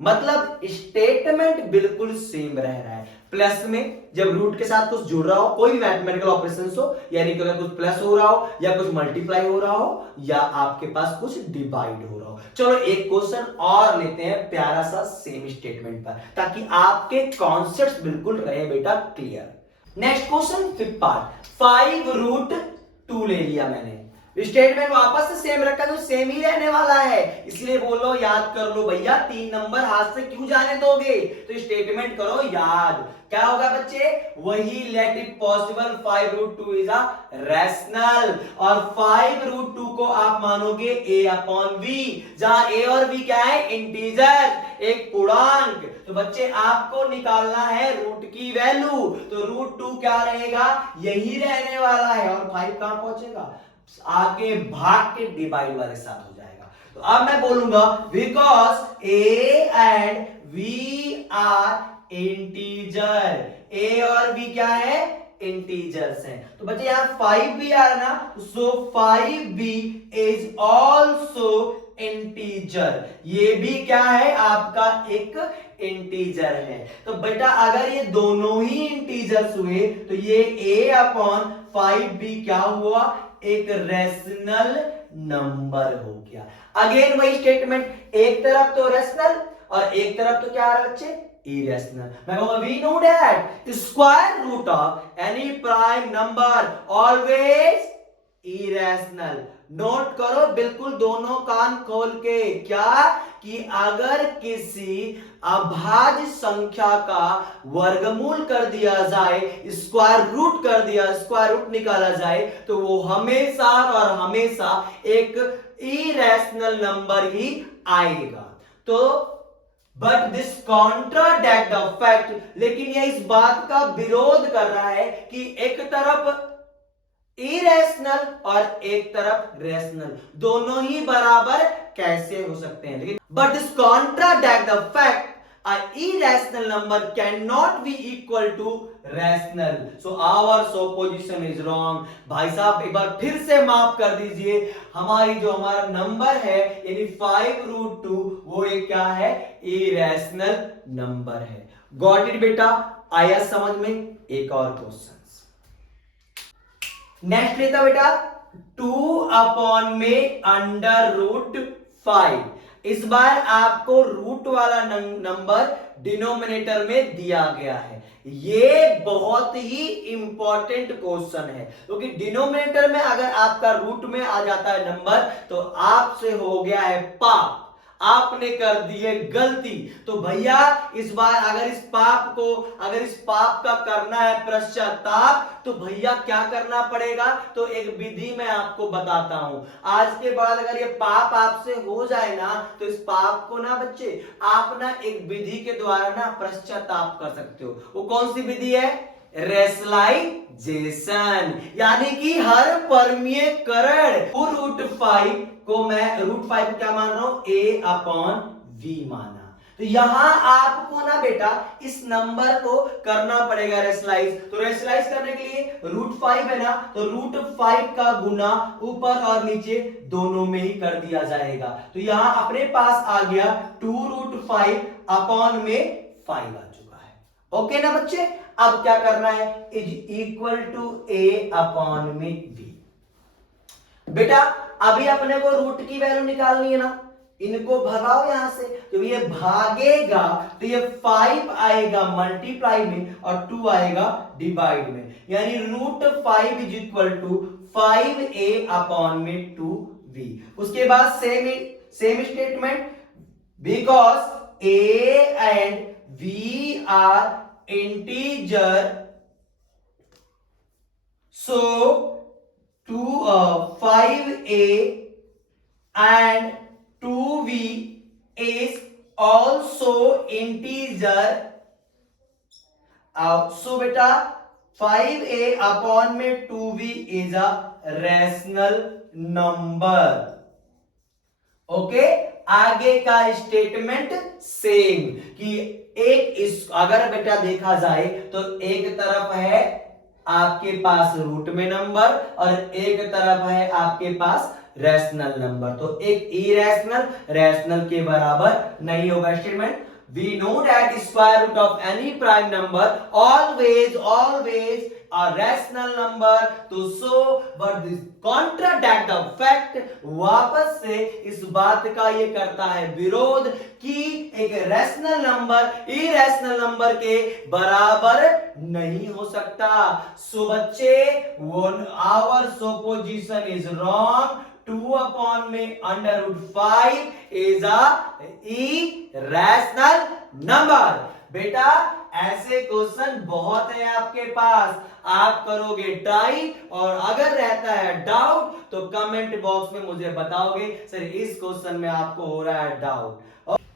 मतलब स्टेटमेंट बिल्कुल सेम रह रहा है। प्लस में जब रूट के साथ कुछ जुड़ रहा हो, कोई भी मैथमेटिकल ऑपरेशन हो, यानी कि कुछ प्लस हो रहा हो या कुछ मल्टीप्लाई हो रहा हो या आपके पास कुछ डिवाइड हो रहा हो। चलो एक क्वेश्चन और लेते हैं प्यारा सा सेम स्टेटमेंट पर, ताकि आपके कॉन्सेप्ट्स बिल्कुल रहे बेटा क्लियर। नेक्स्ट क्वेश्चन 5 पार्ट, 5 √2 ले लिया मैंने। स्टेटमेंट वापस से सेम रखा तो सेम ही रहने वाला है, इसलिए बोलो याद कर लो भैया, 3 नंबर हाथ से क्यों जाने दोगे, तो स्टेटमेंट करो याद। क्या होगा बच्चे, वही let it possible 5√2 is a rational, और 5√2 को आप मानोगे a अपॉन v, जहां a और v क्या है, इंटीजर, एक पूर्णांक। तो बच्चे आपको निकालना है रूट की वैल्यू, तो √2 क्या रहेगा, यही रहने वाला है, और 5 कहां पहुंचेगा, आगे भाग के डिवाइड वाले साथ हो जाएगा। तो अब मैं बोलूंगा because A and V are integer, A और बी क्या है, इंटीजर्स हैं। तो बच्चे यहां 5 भी आ रहा ना, सो 5b इज ऑल्सो इंटीजर, ये भी क्या है आपका एक इंटीजर है। तो बेटा अगर ये दोनों ही इंटीजर्स हुए तो ये a अपॉन 5b क्या हुआ, एक रैशनल नंबर हो गया। अगेन वही स्टेटमेंट, एक तरफ तो रैशनल और एक तरफ तो क्या आ रहा बच्चे, इरेशनल। मैं कहूंगा we know that square root of any prime number always irrational. Note करो बिल्कुल दोनों कान खोल के, क्या कि अगर किसी अभाज्य संख्या का वर्गमूल कर दिया जाए, स्क्वायर रूट कर दिया, स्क्वायर रूट निकाला जाए, तो वो हमेशा और हमेशा एक इरेशनल नंबर ही आएगा। तो but this contradict the fact, लेकिन यह इस बात का विरोध कर रहा है कि एक तरफ इरेशनल और एक तरफ रैशनल, दोनों ही बराबर कैसे हो सकते हैं, लेकिन but this contradict the fact a irrational number cannot be equal to rational, so our supposition is wrong। भाई साहब एक बार फिर से माफ कर दीजिए, हमारा नंबर है यानी 5√2 वो एक क्या है, irrational नंबर है। गॉट इट बेटा, आया समझ में। एक और क्वेश्चन नेक्स्ट लेता बेटा, 2 अपॉन में √5। इस बार आपको रूट वाला नंबर डिनोमिनेटर में दिया गया है। ये बहुत ही इंपॉर्टेंट क्वेश्चन है, क्योंकि डिनोमिनेटर में अगर आपका रूट में आ जाता है नंबर तो आपसे हो गया है पाप, आपने कर दी है गलती। तो भैया इस बार अगर इस पाप का करना है पश्चाताप, तो भैया क्या करना पड़ेगा, तो एक विधि मैं आपको बताता हूं। आज के बाद अगर ये पाप आपसे हो जाए ना, तो इस पाप को ना बच्चे आप ना एक विधि के द्वारा ना पश्चाताप कर सकते हो। वो कौन सी विधि है, रेशनलाइजेशन, यानी कि हर परमीयकरण √5 को मैं √5 को क्या मान रहा हूं, a अपॉन v माना। तो यहां आपको ना बेटा इस नंबर को करना पड़ेगा रेशनलाइज। तो रेशनलाइज करने के लिए √5 है ना, तो √5 का गुना ऊपर और नीचे दोनों में ही कर दिया जाएगा। तो यहां अपने पास आ गया 2√5 अपॉन में 5 आ चुका है। ओके ना बच्चे, अब क्या करना है, is equal to a upon में v। बेटा अभी अपने को रूट की वैल्यू निकालनी है ना, इनको भगाओ यहां से, तो ये भागेगा तो ये 5 आएगा मल्टीप्लाई में और 2 आएगा डिवाइड में, यानी √5 is equal to 5a upon में 2v। उसके बाद same statement, because a and v are integer, so 5a and 2v is also integer। so बेटा 5a अपॉन में 2v is a rational number। Okay, आगे का statement same, कि एक अगर बेटा देखा जाए तो एक तरफ है आपके पास रूट में नंबर और एक तरफ है आपके पास रैशनल नंबर, तो एक इरेशनल रैशनल के बराबर नहीं होगा statement. We know that square root of any prime number always a rational number to show but this contradict the fact, वापस से इस बात का ये करता है विरोध कि एक रैशनल नंबर इरेशनल नंबर के बराबर नहीं हो सकता। सो बच्चे our supposition is wrong, 2 upon में under root 5 is a irrational number. बेटा ऐसे क्वेश्चन बहुत है आपके पास, आप करोगे ट्राई और अगर रहता है डाउट तो कमेंट बॉक्स में मुझे बताओगे सर इस क्वेश्चन में आपको हो रहा है doubt.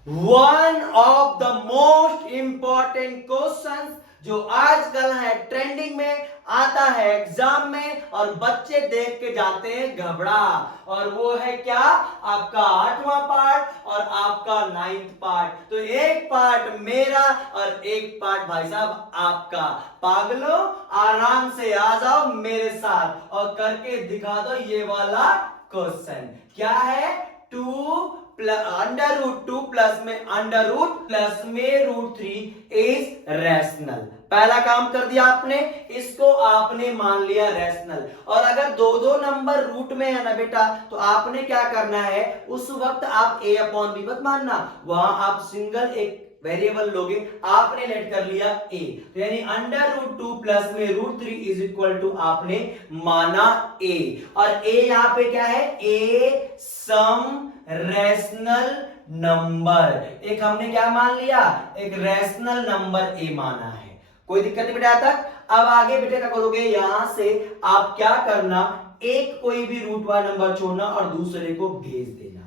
One of the most important question जो आजकल है ट्रेंडिंग में, आता है एग्जाम में और बच्चे देख के जाते हैं घबरा, और वो है क्या, आपका 8वां पार्ट और आपका 9th पार्ट। तो एक पार्ट मेरा और एक पार्ट भाई साहब आपका। पागलों आराम से आ जाओ मेरे साथ और करके दिखा दो ये वाला क्वेश्चन। क्या है, 2 अंडर रूट 2 प्लस में अंडर रूट प्लस में रूट 3 इज रैशनल। पहला काम कर दिया आपने, इसको आपने मान लिया रैशनल। और अगर दो दो नंबर रूट में है ना बेटा, तो आपने क्या करना है, उस वक्त आप a अपॉन बी मत मानना, वहां आप सिंगल एक वेरिएबल लोगे। आपने लेट कर लिया a, तो यानी अंडर रूट 2 प्लस में रूट 3 इज इक्वल टू आपने माना a, और a यहां पे क्या है, a सम रैशनल नंबर। एक हमने क्या मान लिया, एक रैशनल नंबर a माना है। कोई दिक्कत नहीं बेटा तक। अब आगे बेटे क्या करोगे, यहां से आप क्या करना, एक कोई भी रूट वाला नंबर छोड़ना और दूसरे को भेज देना।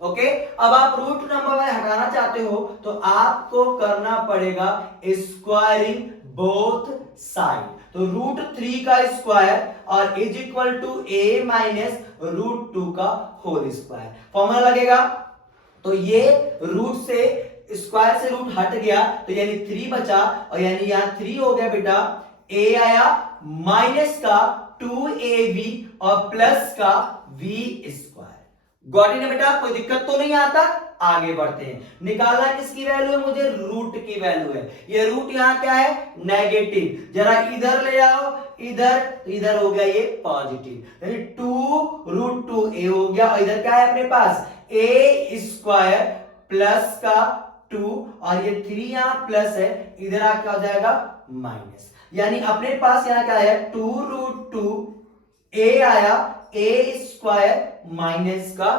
ओके, अब आप रूट नंबर हटाना चाहते हो तो आपको करना पड़ेगा स्क्वायरिंग बोथ साइड। तो रूट 3 का स्क्वायर और is equal to a minus root 2 का होल स्क्वायर। फॉर्मूला लगेगा, तो ये रूट से स्क्वायर से रूट हट गया तो यानी 3 बचा, और यानी यहां 3 हो गया बेटा, a आया माइनस का 2ab और प्लस का v स्क्वायर। गॉट इट बेटा, कोई दिक्कत तो नहीं आता। आगे बढ़ते हैं, निकालना किसकी वैल्यू है, मुझे रूट की वैल्यू है। ये रूट यहां क्या है, नेगेटिव, जरा इधर ले आओ, इधर, तो इधर हो गया ये पॉजिटिव, यानी 2 रूट 2a हो गया, और इधर क्या है अपने पास, a स्क्वायर प्लस का 2, और ये 3 यहां प्लस है, इधर आ क्या हो जाएगा माइनस, यानी अपने पास यहां क्या है 2 रूट 2 a आया, a स्क्वायर माइनस का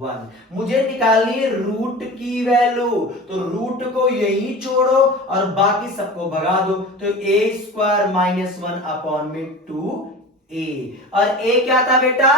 1। मुझे निकालनी है रूट की वैल्यू, तो रूट को यही छोड़ो और बाकी सबको भगा दो, तो a स्क्वायर माइनस 1 अपॉन में 2a, और a क्या था बेटा,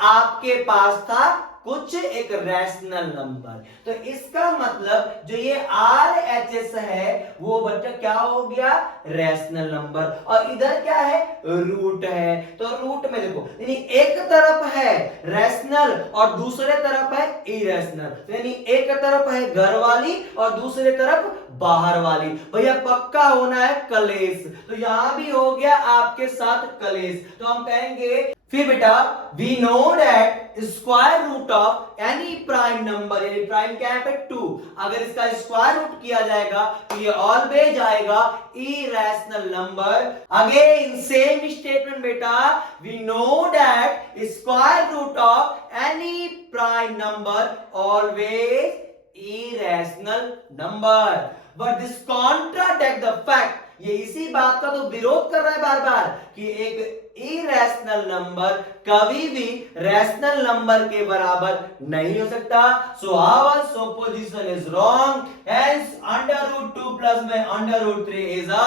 आपके पास था कुछ एक रैशनल नंबर। तो इसका मतलब जो ये RHS है वो बच्चा क्या हो गया, रैशनल नंबर, और इधर क्या है, रूट है। तो रूट में देखो, यानी एक तरफ है रैशनल और दूसरे तरफ है इरेशनल, तो यानी एक तरफ है घर वाली और दूसरे तरफ बाहर वाली। भैया पक्का होना है कलेश, तो यहां भी हो गया आपके साथ कलेश। तो हम कहेंगे फिर बेटा, we know that square root of any prime number, यानी प्राइम क्या है 2, अगर इसका स्क्वायर रूट किया जाएगा तो ये ऑलवेज आएगा irrational number. Again same statement बेटा, we know that square root of any prime number always irrational number, but this contradict the fact, ये इसी बात का तो विरोध कर रहा है बार बार कि एक इरेशनल नंबर कभी भी रैशनल नंबर के बराबर नहीं हो सकता। So our supposition is wrong, hence under root 2 plus में under root 3 is a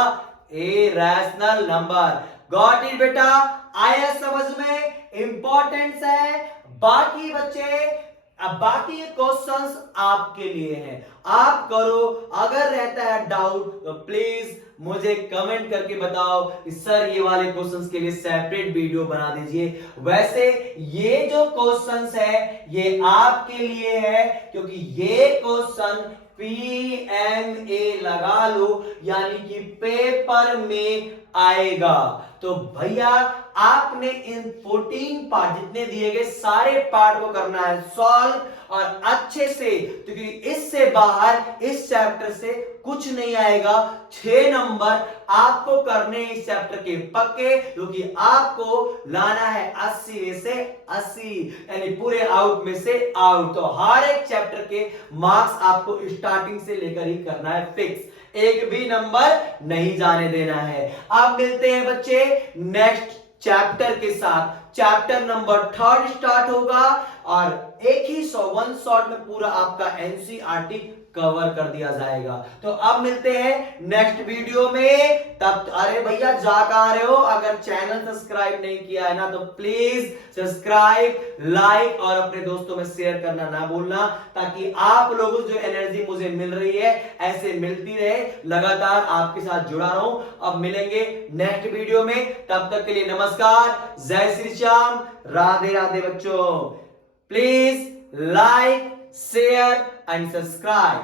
irrational number. Got it बेटा, आया समझ में, इंपॉर्टेंस है। बाकी बच्चे, अब बाकी क्वेश्चंस आपके लिए हैं, आप करो। अगर रहता है डाउट तो प्लीज मुझे कमेंट करके बताओ कि सर ये वाले क्वेश्चंस के लिए सेपरेट वीडियो बना दीजिए। वैसे ये जो क्वेश्चंस है ये आपके लिए है, क्योंकि ये क्वेश्चन PMA लगा लो, यानी कि पेपर में आएगा। तो भैया आपने इन 14 पार्ट जितने दिए गए सारे पार्ट को करना है सॉल्व और अच्छे से, क्योंकि इससे बाहर इस चैप्टर से कुछ नहीं आएगा। 6 नंबर आपको करने इस चैप्टर के पक्के, क्योंकि आपको लाना है 80 में से 80, यानी पूरे आउट में से आउट। तो हर एक चैप्टर के मार्क्स आपको स्टार्टिंग से लेकर ही करना है फिक्स, एक भी नंबर नहीं जाने देना है। अब मिलते हैं बच्चे नेक्स्ट चैप्टर के साथ। चैप्टर नंबर 3 स्टार्ट होगा और एक ही 1 शॉट में पूरा आपका एनसीईआरटी कवर कर दिया जाएगा। तो अब मिलते हैं नेक्स्ट वीडियो में। तब अरे भैया जा कहां रहे हो, अगर चैनल सब्सक्राइब नहीं किया है ना तो प्लीज सब्सक्राइब, लाइक और अपने दोस्तों में शेयर करना ना भूलना, ताकि आप लोगों को जो एनर्जी मुझे मिल रही है ऐसे मिलती रहे, लगातार आपके साथ जुड़ा रहूं। अब मिलेंगे नेक्स्ट वीडियो में, तब तक के लिए नमस्कार, जय श्री श्याम, राधे राधे बच्चों। Please like, share and subscribe.